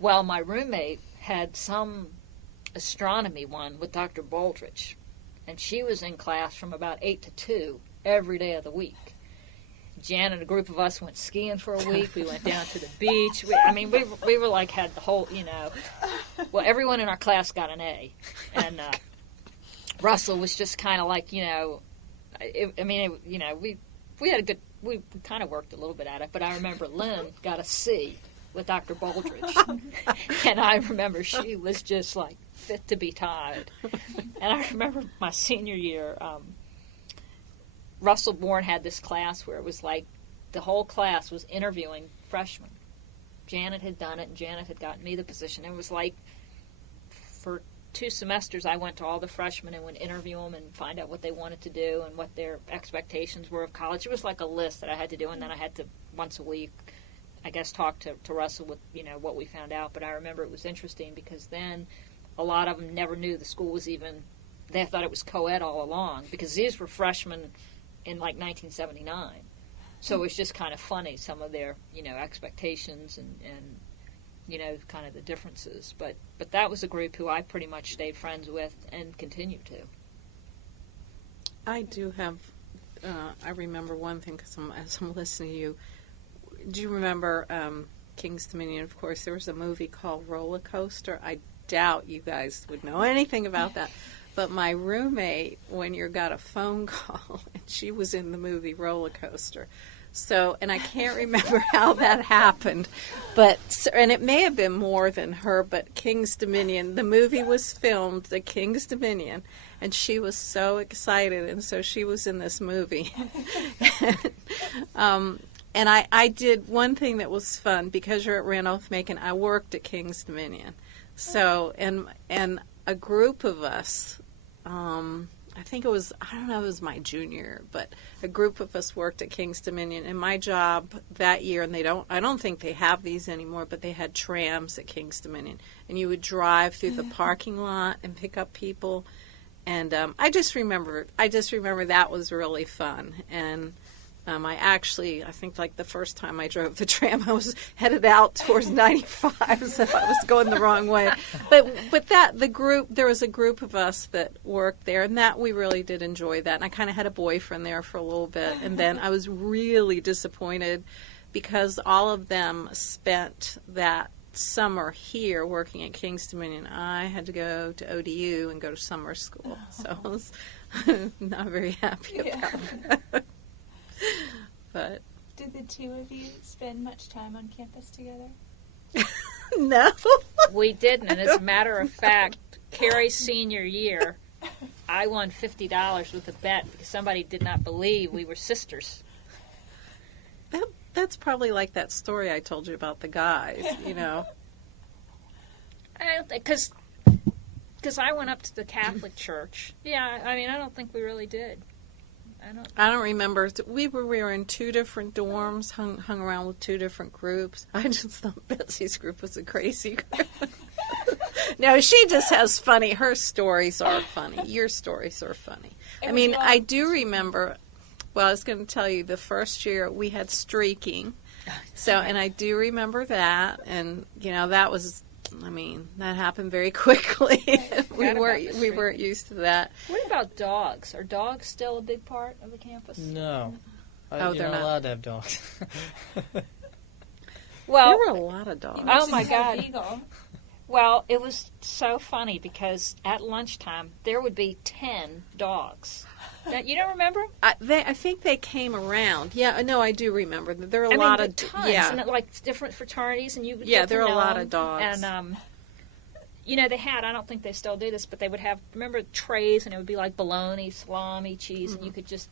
well, my roommate had some astronomy one with Dr. Baldridge. And she was in class from about 8 to 2 every day of the week. Jan and a group of us went skiing for a week. We went down to the beach. We were had the whole, well, everyone in our class got an A. And Russell was just kind of we had a good, we kind of worked a little bit at it. But I remember Lynn got a C with Dr. Baldridge. And I remember she was just fit to be tied. And I remember my senior year, Russell Bourne had this class where it was the whole class was interviewing freshmen. Janet had done it, and Janet had gotten me the position. It was for 2 semesters, I went to all the freshmen and would interview them and find out what they wanted to do and what their expectations were of college. It was a list that I had to do, and then I had to, once a week, I guess, talk to Russell with, what we found out. But I remember it was interesting because then a lot of them never knew the school was even, they thought it was co-ed all along because these were freshmen in 1979. So it was just kind of funny, some of their, expectations and kind of the differences. But that was a group who I pretty much stayed friends with and continue to. I do have, I remember one thing because as I'm listening to you, do you remember King's Dominion? Of course, there was a movie called Roller Coaster. I doubt you guys would know anything about that. But my roommate, one year, got a phone call, and she was in the movie Roller Coaster. So, and I can't remember how that happened, and it may have been more than her, but King's Dominion, the movie was filmed at King's Dominion, and she was so excited, and so she was in this movie. And I did one thing that was fun, because you're at Randolph-Macon, I worked at King's Dominion. So, and a group of us, I think it was, I don't know if it was my junior year, but a group of us worked at King's Dominion, and my job that year, and I don't think they have these anymore, but they had trams at King's Dominion, and you would drive through the parking lot and pick up people, and I just remember that was really fun, and I think like the first time I drove the tram, I was headed out towards 95, so I was going the wrong way. But there was a group of us that worked there, and that we really did enjoy that. And I kind of had a boyfriend there for a little bit, and then I was really disappointed because all of them spent that summer here working at King's Dominion. I had to go to ODU and go to summer school, so I was not very happy about that. But did the two of you spend much time on campus together? No. We didn't, and as a matter of fact, Cary's senior year, I won $50 with a bet because somebody did not believe we were sisters. That's probably like that story I told you about the guys, you know. Because I went up to the Catholic church. Yeah, I mean, I don't think we really did. I don't remember. We were in two different dorms, hung around with two different groups. I just thought Betsy's group was a crazy group. No, she just has funny. Her stories are funny. Your stories are funny. I mean, I do remember. Well, I was going to tell you the first year we had streaking. So, and I do remember that, and that was. I mean, that happened very quickly. we weren't used to that. What about dogs? Are dogs still a big part of the campus? No. You're not allowed to have dogs. Well, there were a lot of dogs. Oh my God. Well, it was so funny because at lunchtime there would be 10 dogs. Now, you don't remember? I think they came around. Yeah, no, I do remember. There are a lot of tons, yeah, and like different fraternities, and you would there are a lot of dogs. And they had. I don't think they still do this, but they would have. Remember trays, and it would be like bologna, salami, cheese, and you could just.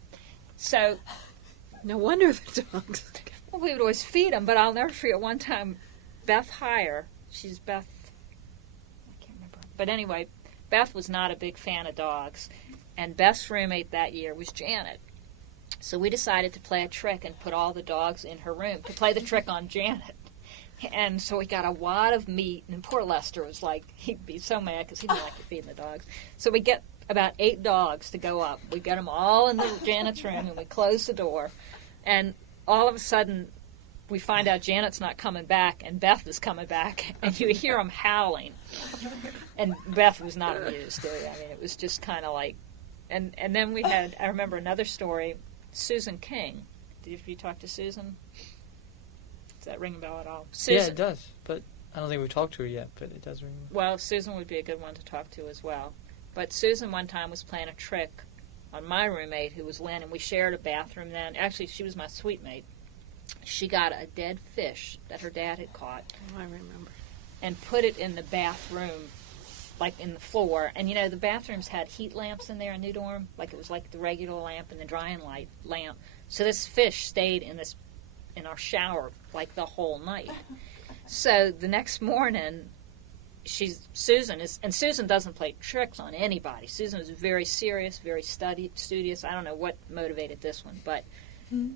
So. No wonder the dogs. Well, we would always feed them, but I'll never forget one time, Beth Heyer. She's Beth. I can't remember, but anyway, Beth was not a big fan of dogs. And Beth's roommate that year was Janet. So we decided to play a trick and put all the dogs in her room to play the trick on Janet. And so we got a wad of meat, and poor Lester was like, he'd be so mad because he didn't like you feeding the dogs. So we get about 8 dogs to go up. We get them all in Janet's room, and we close the door. And all of a sudden, we find out Janet's not coming back, and Beth is coming back, and you hear them howling. And Beth was not amused. I mean, it was just kind of like, and then we had, I remember another story, Susan King. Did you talk to Susan? Does that ring a bell at all? Susan, yeah, it does, but I don't think we've talked to her yet, but it does ring a bell. Well, Susan would be a good one to talk to as well. But Susan one time was playing a trick on my roommate, who was Lynn, and we shared a bathroom then. Actually, she was my suite mate. She got a dead fish that her dad had caught. Oh, I remember. And put it in the bathroom, like in the floor. And, the bathrooms had heat lamps in there in New Dorm. Like, it was like the regular lamp and the drying light lamp. So this fish stayed in our shower, like, the whole night. So the next morning, Susan doesn't play tricks on anybody. Susan was very serious, very studious. I don't know what motivated this one, but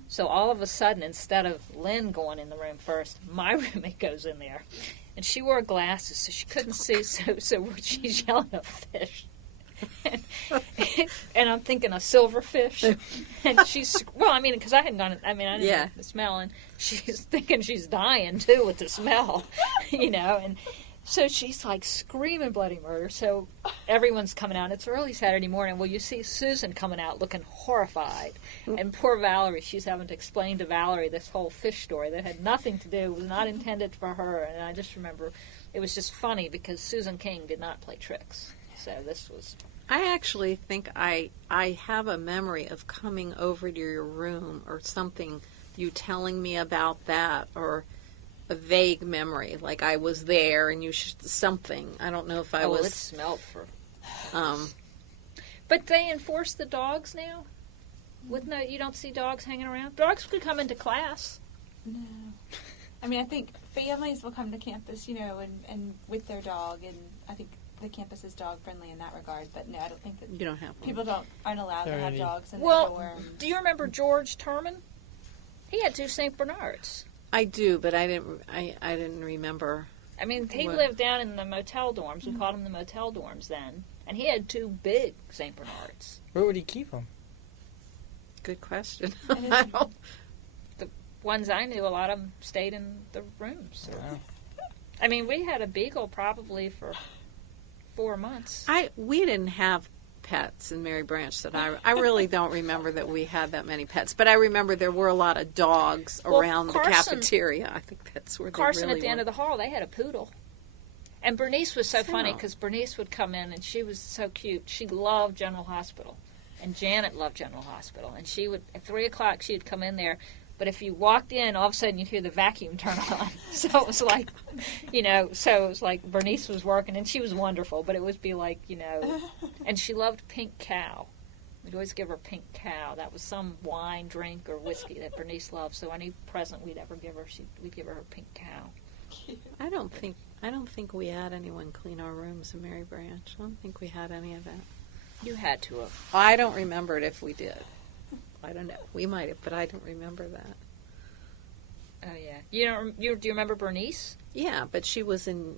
so all of a sudden, instead of Lynn going in the room first, my roommate goes in there, and she wore glasses, so she couldn't see. So she's yelling at a fish, and I'm thinking a silverfish, and she's because I hadn't gone. I didn't get the smell, and she's thinking she's dying too with the smell, and. So she's like screaming bloody murder. So everyone's coming out. It's early Saturday morning. Well, you see Susan coming out looking horrified. And poor Valerie, she's having to explain to Valerie this whole fish story that had nothing to do, was not intended for her. And I just remember it was just funny because Susan King did not play tricks. So this was. I actually think I have a memory of coming over to your room or something, you telling me about that, or a vague memory, like I was there and something. I don't know if I Well, was. it smelled for. Um, But they enforce the dogs now. You don't see dogs hanging around. Dogs could come into class. No. I mean, I think families will come to campus, and with their dog, and I think the campus is dog friendly in that regard. But no, I don't think that you don't have one. people aren't allowed to have Alrighty. dogs in their Well, dorms. do you remember George Turman? He had 2 St. Bernards. I do, but I didn't remember. I mean, he What? lived down in the motel dorms. We called them the motel dorms then. And he had 2 big St. Bernards. Where would he keep them? Good question. It is- I don't- The ones I knew, a lot of them stayed in the rooms. Wow. I mean, we had a beagle probably for 4 months. We didn't have pets in Mary Branch that I really don't remember that we had that many pets, but I remember there were a lot of dogs Well, around the Carson- cafeteria. I think that's where Carson they really at the end of the hall, they had a poodle. And Bernice was so funny because Bernice would come in and she was so cute. She loved General Hospital. And Janet loved General Hospital. And she would, at 3 o'clock, she would come in there. But if you walked in, all of a sudden you'd hear the vacuum turn on. So it was like, so it was like Bernice was working and she was wonderful. But it would be like, and she loved Pink Cow. We'd always give her Pink Cow. That was some wine, drink, or whiskey that Bernice loved. So any present we'd ever give her, we'd give her Pink Cow. I don't think we had anyone clean our rooms in Mary Branch. I don't think we had any of that. You had to have. I don't remember it if we did. I don't know. We might have, but I don't remember that. Oh yeah. Do you remember Bernice? Yeah, but she was in.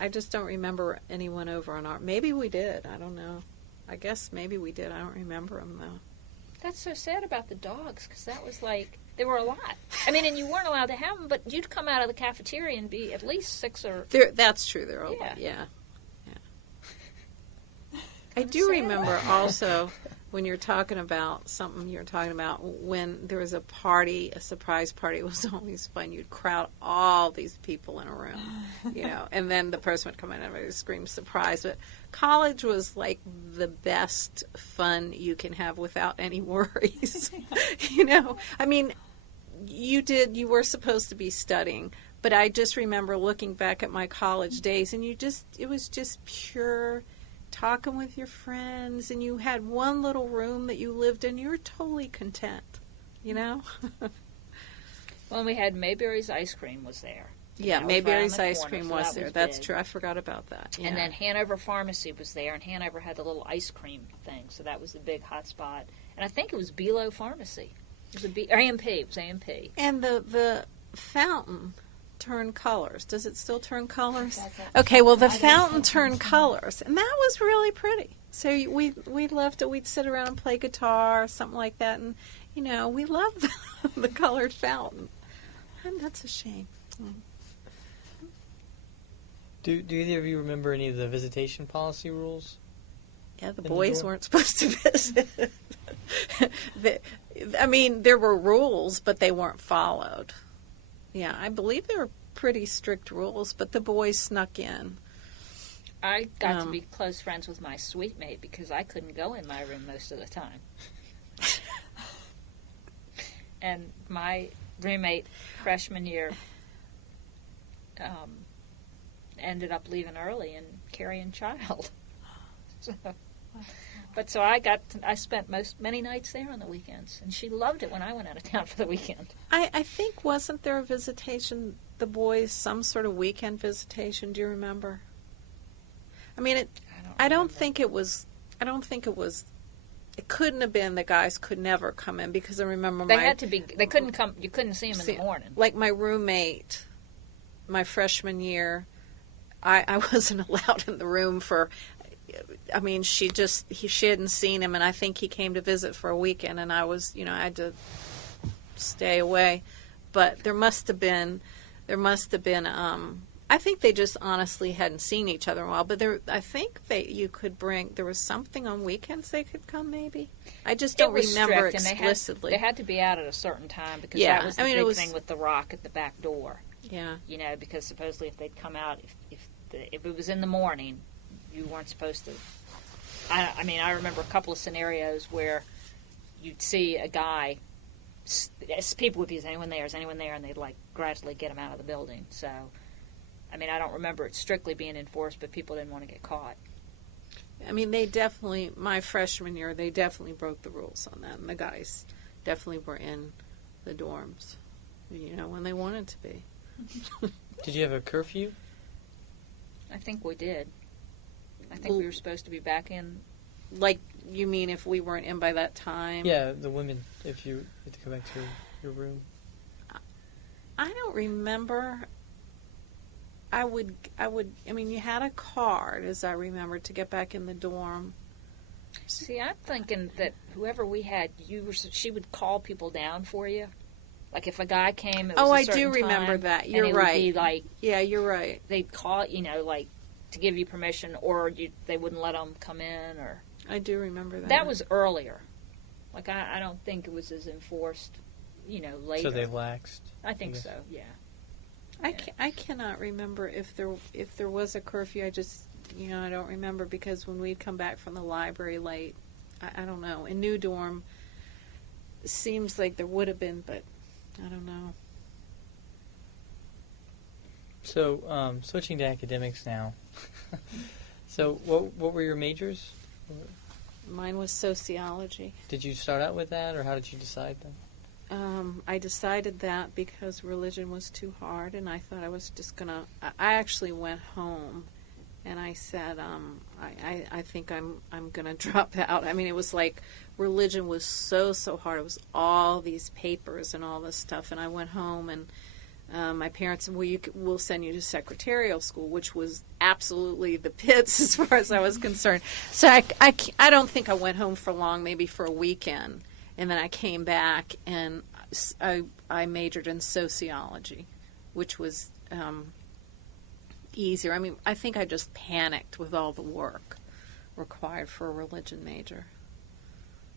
I just don't remember anyone over on our. Maybe we did. I don't know. I guess maybe we did. I don't remember them though. That's so sad about the dogs because that was like there were a lot. I mean, and you weren't allowed to have them, but you'd come out of the cafeteria and be at least 6 or. That's true. They're all. Yeah. I do sad. remember also when you're talking about something you're talking about when there was a party, a surprise party. It was always fun. You'd crowd all these people in a room, and then the person would come in and everybody would scream surprise. But college was like the best fun you can have without any worries. I mean, you were supposed to be studying, but I just remember looking back at my college days and it was just pure talking with your friends, and you had one little room that you lived in. You were totally content, Well, we had Mayberry's ice cream was there. Yeah, That was Mayberry's right on the ice corner, cream so was that there. was That's big. true. I forgot about that. Yeah. And then Hanover Pharmacy was there, and Hanover had the little ice cream thing, so that was the big hot spot. And I think it was Below Pharmacy. It was AMP. It was AMP. And the fountain turned colors. Does it still turn colors? Doesn't. Okay, well, the I don't fountain think turned so. colors, and that was really pretty. So we loved it. We'd sit around and play guitar or something like that, and we loved the colored fountain. And that's a shame. Do either of you remember any of the visitation policy rules? Yeah, the In the boys door? weren't supposed to visit. There were rules, but they weren't followed. Yeah, I believe there were pretty strict rules, but the boys snuck in. I got to be close friends with my suite mate because I couldn't go in my room most of the time. And my roommate, freshman year, ended up leaving early and carrying child. So I spent many nights there on the weekends, and she loved it when I went out of town for the weekend. I think, wasn't there a visitation, the boys, some sort of weekend visitation? Do you remember? I don't think it was. It couldn't have been the guys could never come in because I remember They couldn't come. You couldn't see them in the morning. Like my roommate, my freshman year, I wasn't allowed in the room for. She hadn't seen him, and I think he came to visit for a weekend, and I was, I had to stay away. But there must have been. I think they just honestly hadn't seen each other in a while. But I think you could bring. There was something on weekends they could come. Maybe I just don't remember strict, explicitly. And they had to be out at a certain time because Yeah, that was the it big was- thing with the rock at the back door. Yeah. Because supposedly if they'd come out, if it was in the morning, you weren't supposed to. I mean, I remember a couple of scenarios where you'd see a guy. People would be, is anyone there? Is anyone there? And they'd like gradually get him out of the building. So, I mean, I don't remember it strictly being enforced, but people didn't want to get caught. I mean, they definitely, my freshman year, they definitely broke the rules on that. And the guys definitely were in the dorms, when they wanted to be. Did you have a curfew? I think we did. I think we were supposed to be back in. Like, you mean if we weren't in by that time? Yeah, the women, if you had to come back to your room. I don't remember. I mean, you had a card, as I remember, to get back in the dorm. See, I'm thinking that whoever we had, she would call people down for you. Like if a guy came, it was I a certain do remember time, that. and You're it right. Would be like, yeah, you're right. They'd call, like to give you permission, or they wouldn't let them come in, or. I do remember that. That was earlier. Like I don't think it was as enforced, later. So they laxed. I think so. Yeah. I cannot remember if there was a curfew. I just I don't remember, because when we'd come back from the library late, I don't know. In New Dorm, seems like there would have been, but I don't know. So switching to academics now. So what were your majors? Mine was sociology. Did you start out with that, or how did you decide that? I decided that because religion was too hard, and I thought I was just gonna. I actually went home, and I said, I think I'm gonna drop out. I mean, it was like religion was so hard. It was all these papers and all this stuff, and I went home, and my parents said, well, we'll send you to secretarial school, which was absolutely the pits as far as I was concerned. So I don't think I went home for long, maybe for a weekend. And then I came back, and I majored in sociology, which was easier. I mean, I think I just panicked with all the work required for a religion major.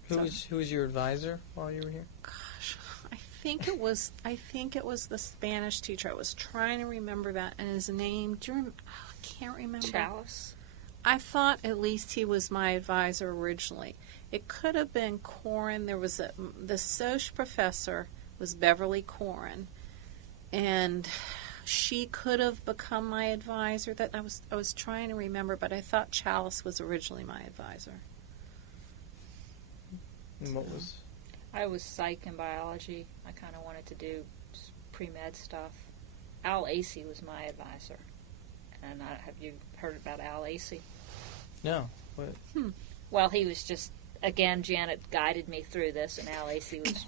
Who was your advisor while you were here? Gosh, I think it was the Spanish teacher. I was trying to remember that, and his name. Do you remember? Oh, I can't remember. Chalice. I thought at least he was my advisor originally. It could have been Corin. There was the Soch professor was Beverly Corin, and she could have become my advisor. That I was trying to remember, but I thought Chalice was originally my advisor. And what was? I was psych and biology. I kind of wanted to do pre-med stuff. Al Acey was my advisor. And have you heard about Al Acey? No. What? Well, he was just, again, Janet guided me through this, and Al Acey was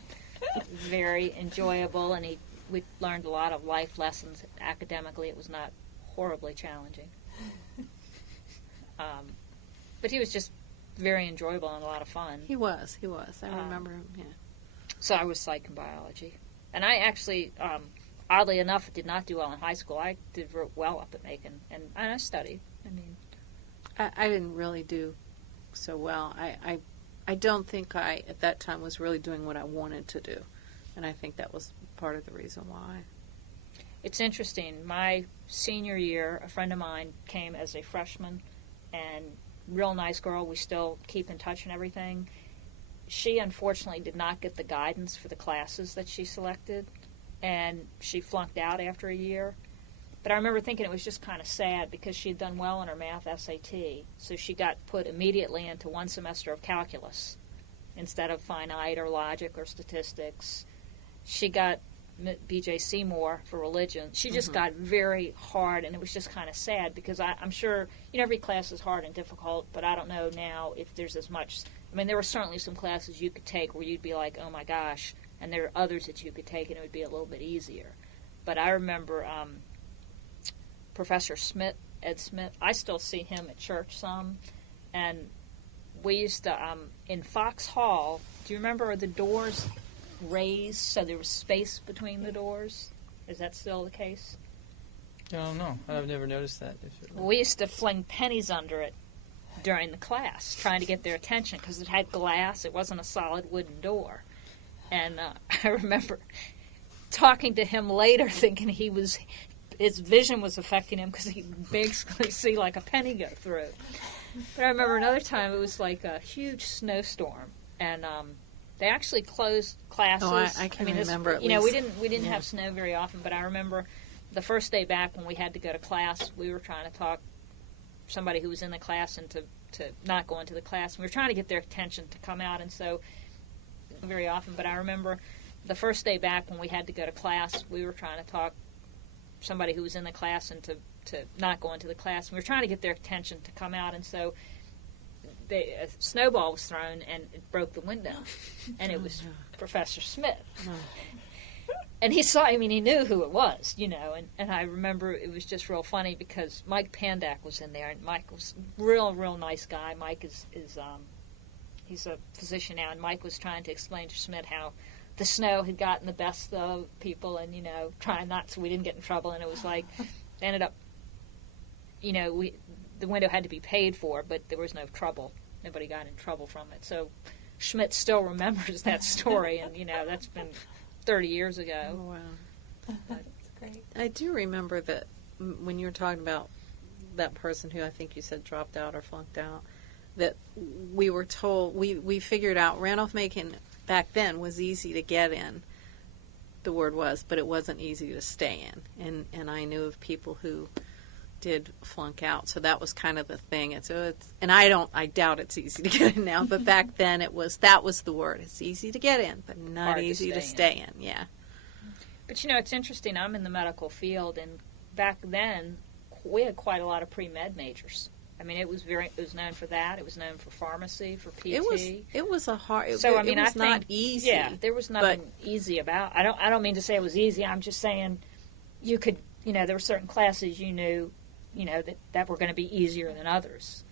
very enjoyable, and we learned a lot of life lessons. Academically, it was not horribly challenging. But he was just very enjoyable and a lot of fun. He was. I remember him, yeah. So I was psych and biology. And I actually, oddly enough, did not do well in high school. I did well up at Macon, and I studied. I mean, I didn't really do so well. I don't think I, at that time, was really doing what I wanted to do. And I think that was part of the reason why. It's interesting. My senior year, a friend of mine came as a freshman, and real nice girl. We still keep in touch and everything. She, unfortunately, did not get the guidance for the classes that she selected, and she flunked out after a year. But I remember thinking it was just kind of sad because she had done well in her math SAT, so she got put immediately into one semester of calculus instead of finite or logic or statistics. She got B.J. Seymour for religion. She just got very hard, and it was just kind of sad because I'm sure, every class is hard and difficult, but I don't know now if there's as much. I mean, there were certainly some classes you could take where you'd be like, oh my gosh, and there are others that you could take and it would be a little bit easier. But I remember Professor Smith, Ed Smith, I still see him at church some, and we used to, in Fox Hall, do you remember the doors raised so there was space between the doors? Is that still the case? I don't know. I've never noticed that. We used to fling pennies under it during the class, trying to get their attention because it had glass. It wasn't a solid wooden door. And I remember talking to him later thinking he was his vision was affecting him because he could basically see like a penny go through. But I remember another time it was like a huge snowstorm, and they actually closed classes. Oh, I can remember. You know, we didn't have snow very often, but I remember the first day back when we had to go to class, we were trying to talk somebody who was in the class into to not go into the class. We were trying to get their attention to come out, and so very often. But I remember the first day back when we had to go to class, we were trying to talk somebody who was in the class into to not go into the class. We were trying to get their attention to come out, and so a snowball was thrown and it broke the window, and it was Professor Smith. And he saw, I mean, he knew who it was, you know, and I remember it was just real funny because Mike Pandak was in there, and Mike was real nice guy. Mike is he's a physician now, and Mike was trying to explain to Smith how the snow had gotten the best of people, and, you know, trying not so we didn't get in trouble, and it was like, they ended up, you know, the window had to be paid for, but there was no trouble. Nobody got in trouble from it. So Schmidt still remembers that story, and, you know, that's been 30 years ago. Oh, wow. That's great. I do remember that when you were talking about that person who I think you said dropped out or flunked out, that we were told, we figured out Randolph-Macon back then was easy to get in, the word was, but it wasn't easy to stay in. And I knew of people who did flunk out, so that was kind of the thing. And I doubt it's easy to get in now, but back then that was the word. It's easy to get in, but not Hard easy to stay in. Yeah. But, you know, it's interesting. I'm in the medical field, and back then we had quite a lot of pre-med majors. I mean, it was known for that. It was known for pharmacy, for PT. It was a hard. So I it mean, was I think not easy. Yeah, there was nothing easy about. I don't mean to say it was easy. I'm just saying you could. You know, there were certain classes you knew, you know, that were going to be easier than others.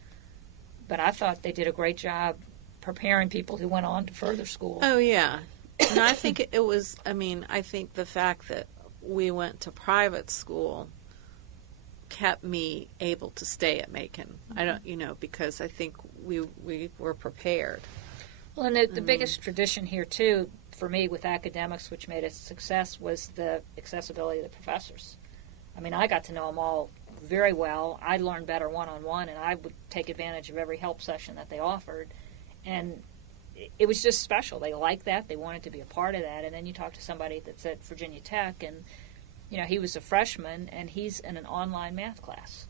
But I thought they did a great job preparing people who went on to further school. Oh yeah, and I think it was. I mean, I think the fact that we went to private school kept me able to stay at Macon. I don't, you know, because I think we were prepared. Well, and the biggest tradition here, too, for me with academics, which made it a success, was the accessibility of the professors. I mean, I got to know them all very well. I learned better one-on-one, and I would take advantage of every help session that they offered. And it was just special. They liked that. They wanted to be a part of that. And then you talk to somebody that's at Virginia Tech, and you know, he was a freshman, and he's in an online math class.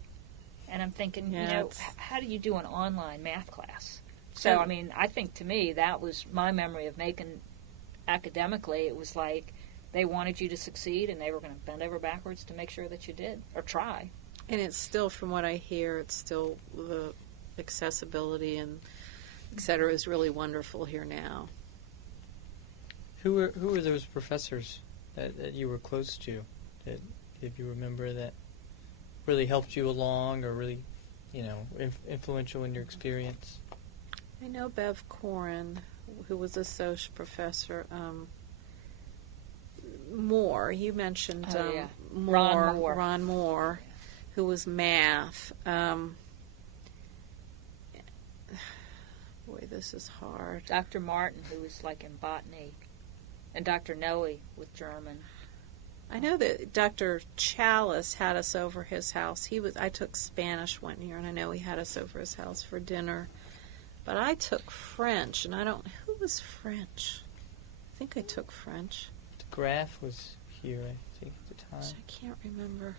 And I'm thinking, you know, how do you do an online math class? So, I mean, I think to me that was my memory of Macon academically. It was like they wanted you to succeed, and they were going to bend over backwards to make sure that you did, or try. And it's still, from what I hear, it's still the accessibility and et cetera is really wonderful here now. Who were those professors that you were close to? That, if you remember, that really helped you along, or really, you know, influential in your experience? I know Bev Corin, who was a social professor. Moore, you mentioned Ron Moore, who was math. Boy, this is hard. Dr. Martin, who was like in botany, and Dr. Noe with German. I know that Dr. Chalice had us over his house. I took Spanish one year, and I know he had us over his house for dinner. But I took French, and who was French? I think I took French. DeGraff was here, I think, at the time. I can't remember.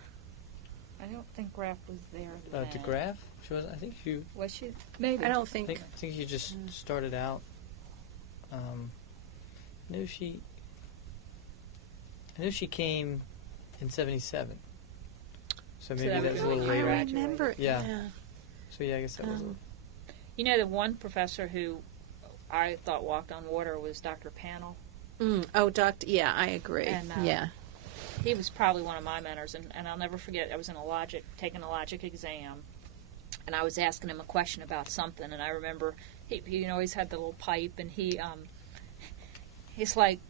I don't think Graff was there. DeGraff? She was. I think she. Was she? Maybe. I don't think. I think she just started out. I knew she came in '77. So maybe that was a little later. I remember. Yeah. So yeah, I guess that was. You know, the one professor who I thought walked on water was Dr. Panel. Yeah, I agree. And, yeah. He was probably one of my mentors, and I'll never forget, I was taking a logic exam, and I was asking him a question about something, and I remember he always had the little pipe, and he's like,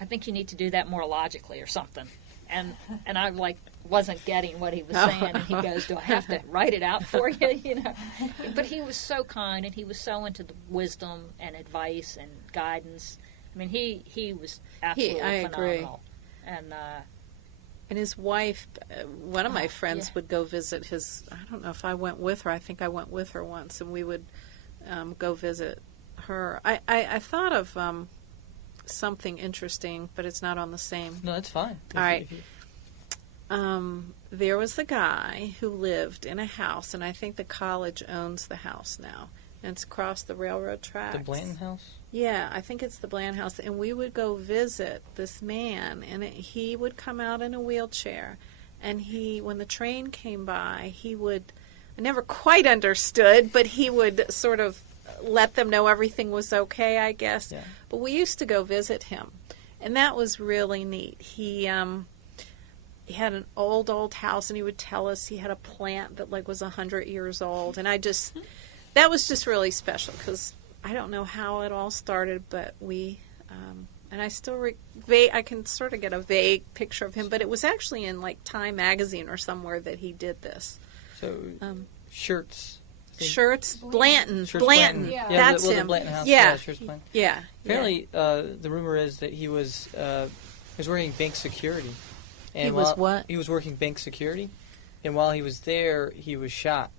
I think you need to do that more logically or something. And I wasn't getting what he was saying, and he goes, "Do I have to write it out for you?" You know. But he was so kind, and he was so into the wisdom and advice and guidance. I mean, he was absolutely phenomenal. agree. And And his wife, one of my friends yeah. would go visit his, I don't know if I went with her. I think I went with her once, and we would go visit her. I thought of something interesting, but it's not on the same. No, that's fine. All right. There was a guy who lived in a house, and I think the college owns the house now. And it's across the railroad tracks. The Blanton house? Yeah, I think it's the Bland house. And we would go visit this man, and he would come out in a wheelchair. And when the train came by, I never quite understood, but he would sort of let them know everything was okay, I guess. Yeah. But we used to go visit him, and that was really neat. He had an old house, and he would tell us he had a plant that was 100 years old. And that was just really special, because I don't know how it all started, but and I still I can sort of get a vague picture of him, but it was actually in Time magazine or somewhere that he did this. So, shirts. Shirts, Blanton. Shirts Blanton. Yeah. That's the him. Blanton house. Yeah. Shirts Blanton. Yeah. Apparently, the rumor is that he was working bank security. And He was what? He was working bank security, and while he was there, he was shot.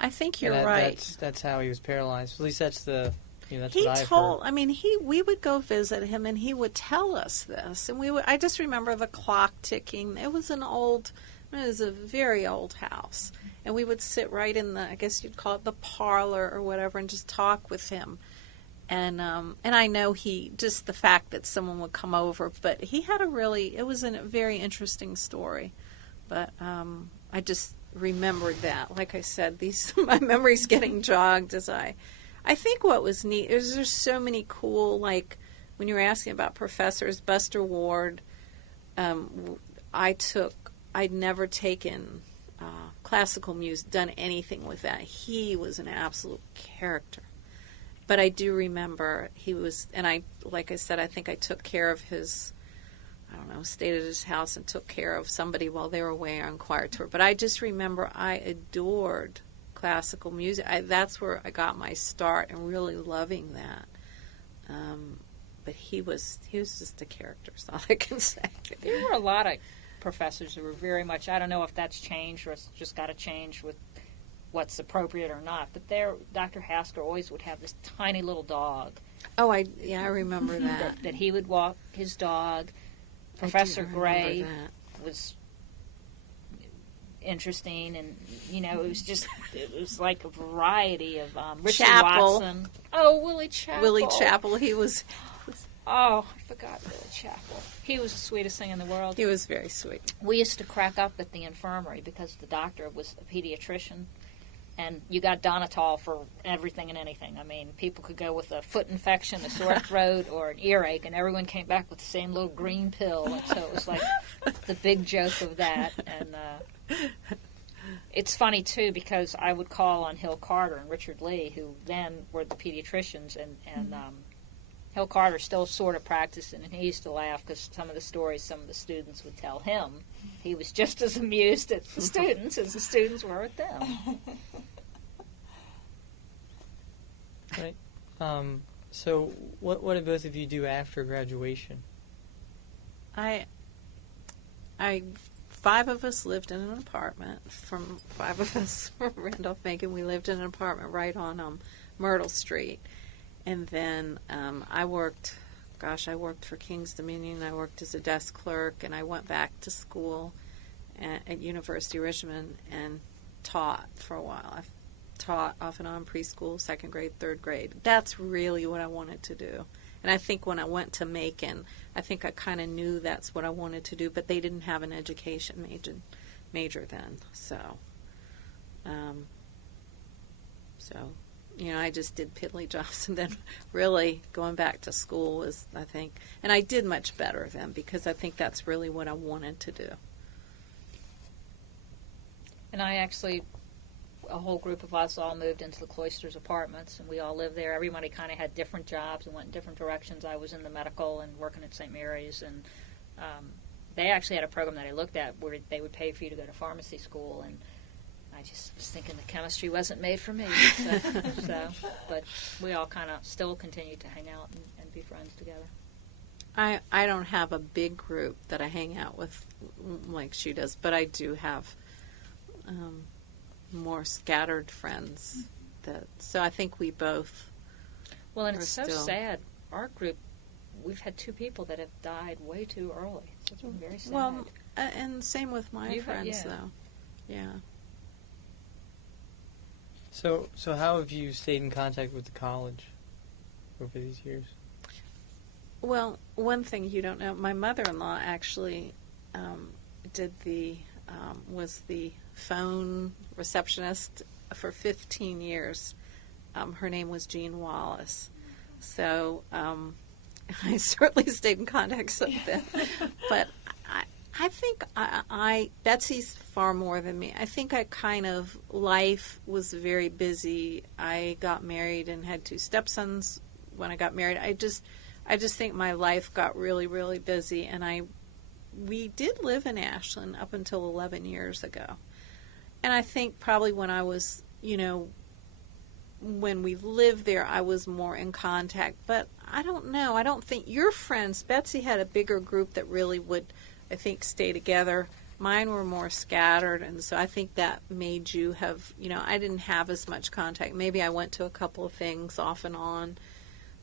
I think you're And right. That's how he was paralyzed. At least that's that's He what I've told. heard. I mean, we would go visit him, and he would tell us this, and I just remember the clock ticking. It was a very old house, and we would sit right in I guess you'd call it the parlor or whatever, and just talk with him. And I know just the fact that someone would come over, but he had it was a very interesting story. But I just remembered that. Like I said, my memory's getting jogged as I think what was neat is there's so many cool, when you were asking about professors, Buster Ward, I'd never taken classical music, done anything with that. He was an absolute character. But I do remember he was, and like I said, I think I took care of stayed at his house and took care of somebody while they were away on choir tour. But I just remember I adored classical music. That's where I got my start and really loving that. But he was just a character, is all I can say. There were a lot of professors who were very much, I don't know if that's changed or it's just got to change with what's appropriate or not, but Dr. Hasker always would have this tiny little dog. Oh, I remember that. that he would walk his dog. I do Professor remember Gray that. was interesting, and it was like a variety of Richard Chappell. Watson. Oh, Willie Chappell. Willie Chappell, he was Oh, I forgot Willie Chappell. He was the sweetest thing in the world. He was very sweet. We used to crack up at the infirmary because the doctor was a pediatrician, and you got Donatol for everything and anything. I mean, people could go with a foot infection, a sore throat, or an earache, and everyone came back with the same little green pill. And so it was like the big joke of that. And it's funny, too, because I would call on Hill Carter and Richard Lee, who then were the pediatricians, and Hill Carter still sort of practicing, and he used to laugh because some of the stories some of the students would tell him, he was just as amused at the students as the students were at them. Right. So, what did both of you do after graduation? Five of us lived in an apartment. From five of us from Randolph-Macon, we lived in an apartment right on Myrtle Street. And then I worked for King's Dominion. I worked as a desk clerk, and I went back to school at University of Richmond and taught for a while. I taught off and on preschool, second grade, third grade. That's really what I wanted to do. And I think when I went to Macon, I think I kind of knew that's what I wanted to do, but they didn't have an education major then. So, I just did piddly jobs, and then really going back to school was, I think, and I did much better then because I think that's really what I wanted to do. And I actually, a whole group of us all moved into the Cloisters apartments, and we all lived there. Everybody kind of had different jobs and went in different directions. I was in the medical and working at St. Mary's, and they actually had a program that I looked at where they would pay for you to go to pharmacy school, and I just was thinking the chemistry wasn't made for me. But we all kind of still continued to hang out and be friends together. I don't have a big group that I hang out with like she does, but I do have more scattered friends. So I think we both. Well, and are it's so still- sad. Our group, we've had 2 people that have died way too early. So it's been very sad. Well, and same with my You've had- friends, yeah. though. Yeah. So how have you stayed in contact with the college over these years? Well, one thing you don't know, my mother-in-law actually was the phone receptionist for 15 years. Her name was Jean Wallace. So I certainly stayed in contact with them. But I think Betsy's far more than me. I think life was very busy. I got married and had 2 stepsons when I got married. I just think my life got really, really busy, and we did live in Ashland up until 11 years ago. And I think probably when I was, when we lived there, I was more in contact. But I don't know. I don't think your friends, Betsy had a bigger group that really would, I think, stay together. Mine were more scattered, and so I think that made you have, I didn't have as much contact. Maybe I went to a couple of things off and on.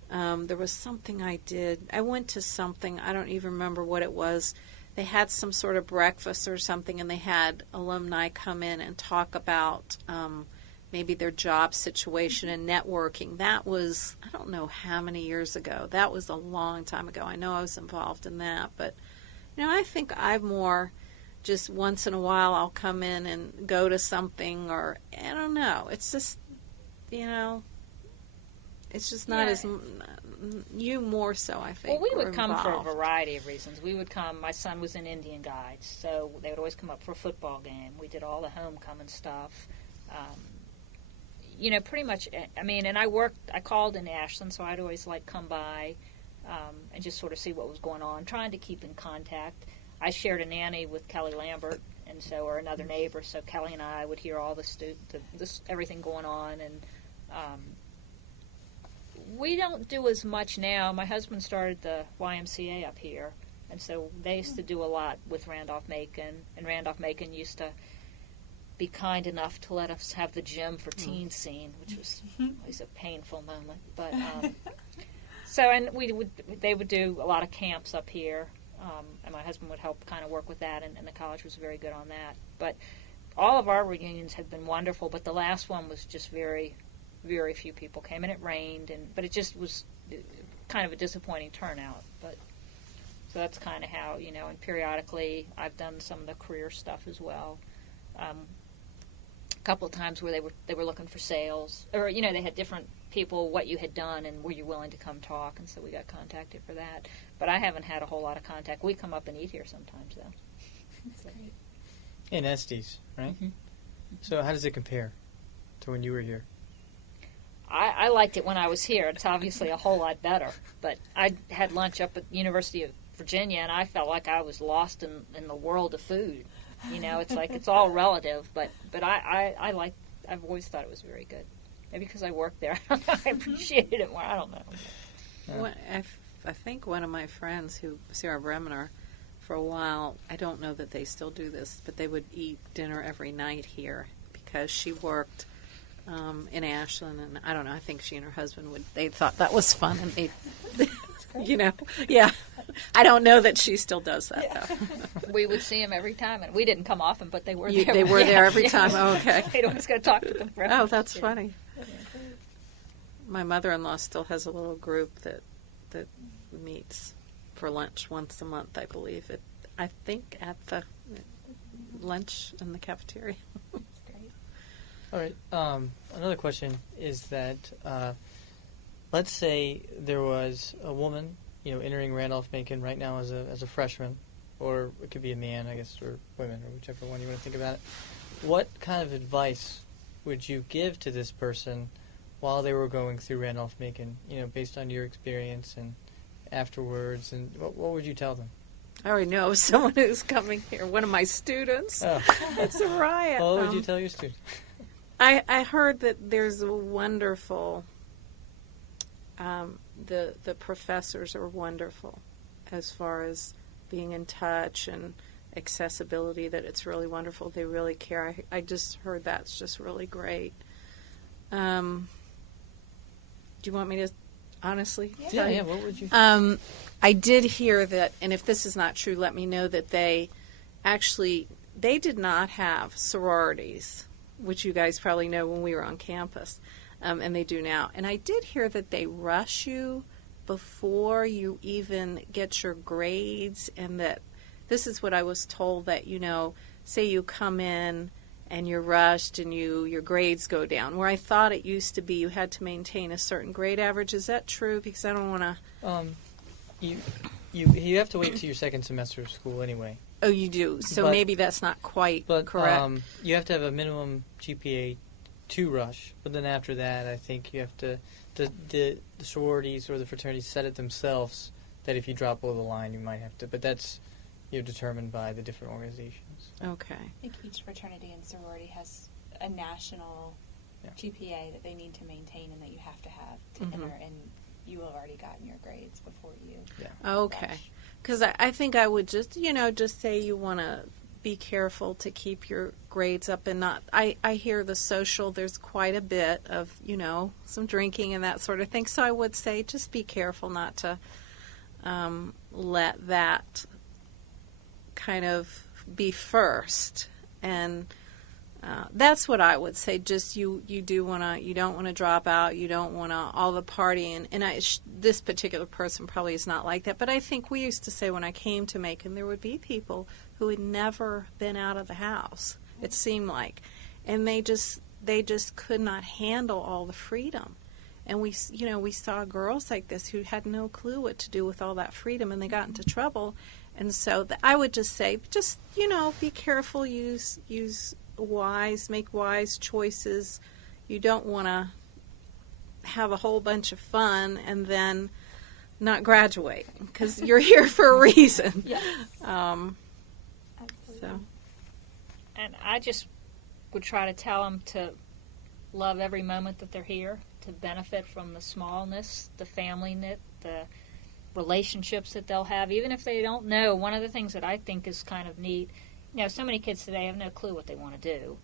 There was something I did. I went to something. I don't even remember what it was. They had some sort of breakfast or something, and they had alumni come in and talk about maybe their job situation and networking. That was, I don't know how many years ago. That was a long time ago. I know I was involved in that. But, I think I'm more just once in a while I'll come in and go to something, or I don't know. It's just, it's just not as you more so, I think. Well, we were would come for a involved. variety of reasons. We would come. My son was in Indian Guides, so they would always come up for a football game. We did all the homecoming stuff. Pretty much. I mean, and I called in Ashland, so I'd always come by and just sort of see what was going on, trying to keep in contact. I shared a nanny with Kelly Lambert, and so or another neighbor. So Kelly and I would hear all this everything going on, and we don't do as much now. My husband started the YMCA up here, and so they used to do a lot with Randolph-Macon, and Randolph-Macon used to be kind enough to let us have the gym for teen scene, which was always a painful moment. But and they would do a lot of camps up here, and my husband would help kind of work with that, and the college was very good on that. But all of our reunions have been wonderful, but the last one was just very, very few people came, and it rained, but it just was kind of a disappointing turnout. But so that's kind of how, and periodically I've done some of the career stuff as well. A couple of times where they were looking for sales, or they had different people, what you had done and were you willing to come talk, and so we got contacted for that. But I haven't had a whole lot of contact. We come up and eat here sometimes, though. That's great. In Estes, right? Mhm. So how does it compare to when you were here? I liked it when I was here. It's obviously a whole lot better. But I had lunch up at University of Virginia, and I felt like I was lost in the world of food. It's like it's all relative. But I like. I've always thought it was very good. Maybe because I worked there, I appreciated it more. I don't know. Well, I think one of my friends, Sarah Bremner, for a while, I don't know that they still do this, but they would eat dinner every night here because she worked in Ashland, and I don't know, I think she and her husband they thought that was fun, and they, yeah. I don't know that she still does that, though. We would see them every time, and we didn't come often, but they were there. They were there every time? Oh, okay. They'd always go talk to them. Oh, that's funny. My mother-in-law still has a little group that meets for lunch once a month, I believe. I think at the lunch in the cafeteria. That's great. All right. Another question is that let's say there was a woman, entering Randolph-Macon right now as a freshman, or it could be a man, I guess, or women, or whichever one you want to think about it. What kind of advice would you give to this person while they were going through Randolph-Macon, based on your experience and afterwards, and what would you tell them? I already know someone who's coming here, one of my students. Oh. It's a riot. Well, what would you tell your students? I heard that there's a wonderful, the professors are wonderful as far as being in touch and accessibility, that it's really wonderful. They really care. I just heard that's just really great. Do you want me to honestly tell you? Yeah, what would you? I did hear that, and if this is not true, let me know, that they did not have sororities, which you guys probably know when we were on campus, and they do now. And I did hear that they rush you before you even get your grades, and that this is what I was told, that, say you come in and you're rushed and your grades go down, where I thought it used to be you had to maintain a certain grade average. Is that true? Because I don't want to... You have to wait till your second semester of school anyway. Oh, you do. So But- maybe that's not quite But correct. you have to have a minimum GPA to rush. But then after that, I think you have to the sororities or the fraternities set it themselves that if you drop below the line, you might have to. But that's determined by the different organizations. Okay. I think each fraternity and sorority has a national Yeah. GPA that they need to maintain and that you have to have to Mhm. enter, and you will have already gotten your grades before you. Okay. rush. Because I think I would just say you want to be careful to keep your grades up and not. I hear the social, there's quite a bit of, some drinking and that sort of thing. So I would say just be careful not to let that kind of be first. And that's what I would say. Just you don't want to drop out. You don't want to all the partying. And this particular person probably is not like that. But I think we used to say when I came to Macon, there would be people who had never been out of the house. It seemed like, and they just could not handle all the freedom. And we saw girls like this who had no clue what to do with all that freedom, and they got into trouble. And so I would just say, be careful. Make wise choices. You don't want to have a whole bunch of fun and then not graduate, because you're here for a reason. Yes. So Absolutely. And I just would try to tell them to love every moment that they're here, to benefit from the smallness, the family knit, the relationships that they'll have, even if they don't know. One of the things that I think is kind of neat, so many kids today have no clue what they want to do,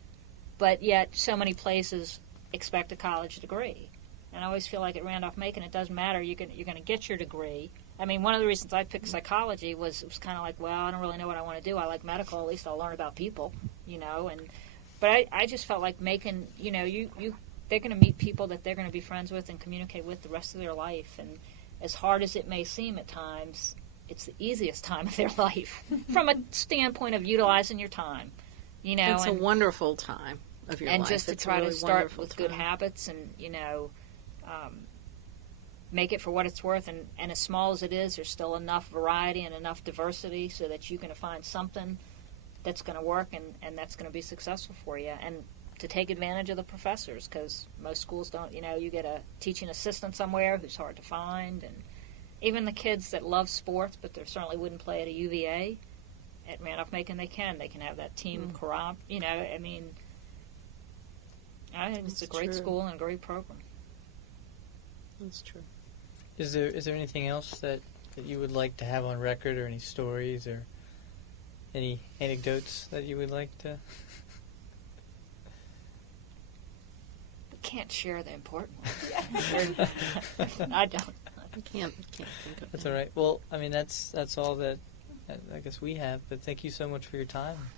but yet so many places expect a college degree. And I always feel like at Randolph-Macon, it doesn't matter. You're going to get your degree. I mean, one of the reasons I picked psychology was it was kind of like, well, I don't really know what I want to do. I like medical. At least I'll learn about people, But I just felt like Macon, they're going to meet people that they're going to be friends with and communicate with the rest of their life. And as hard as it may seem at times, it's the easiest time of their life from a standpoint of utilizing your time. it's a wonderful time of your life. And just to It's a try really to start wonderful with good time. habits and, make it for what it's worth. And as small as it is, there's still enough variety and enough diversity so that you can find something that's going to work and that's going to be successful for you. And to take advantage of the professors, because most schools don't, you get a teaching assistant somewhere who's hard to find. And even the kids that love sports, but they certainly wouldn't play at a UVA, at Randolph-Macon they can have that team corrupt. I think it's a great true. school and a great program. That's true. Is there anything else that you would like to have on record, or any stories, or any anecdotes that you would like to? We can't share the important ones. I don't. I can't think of That's it. all right. Well, I mean, that's all that I guess we have. But thank you so much for your time.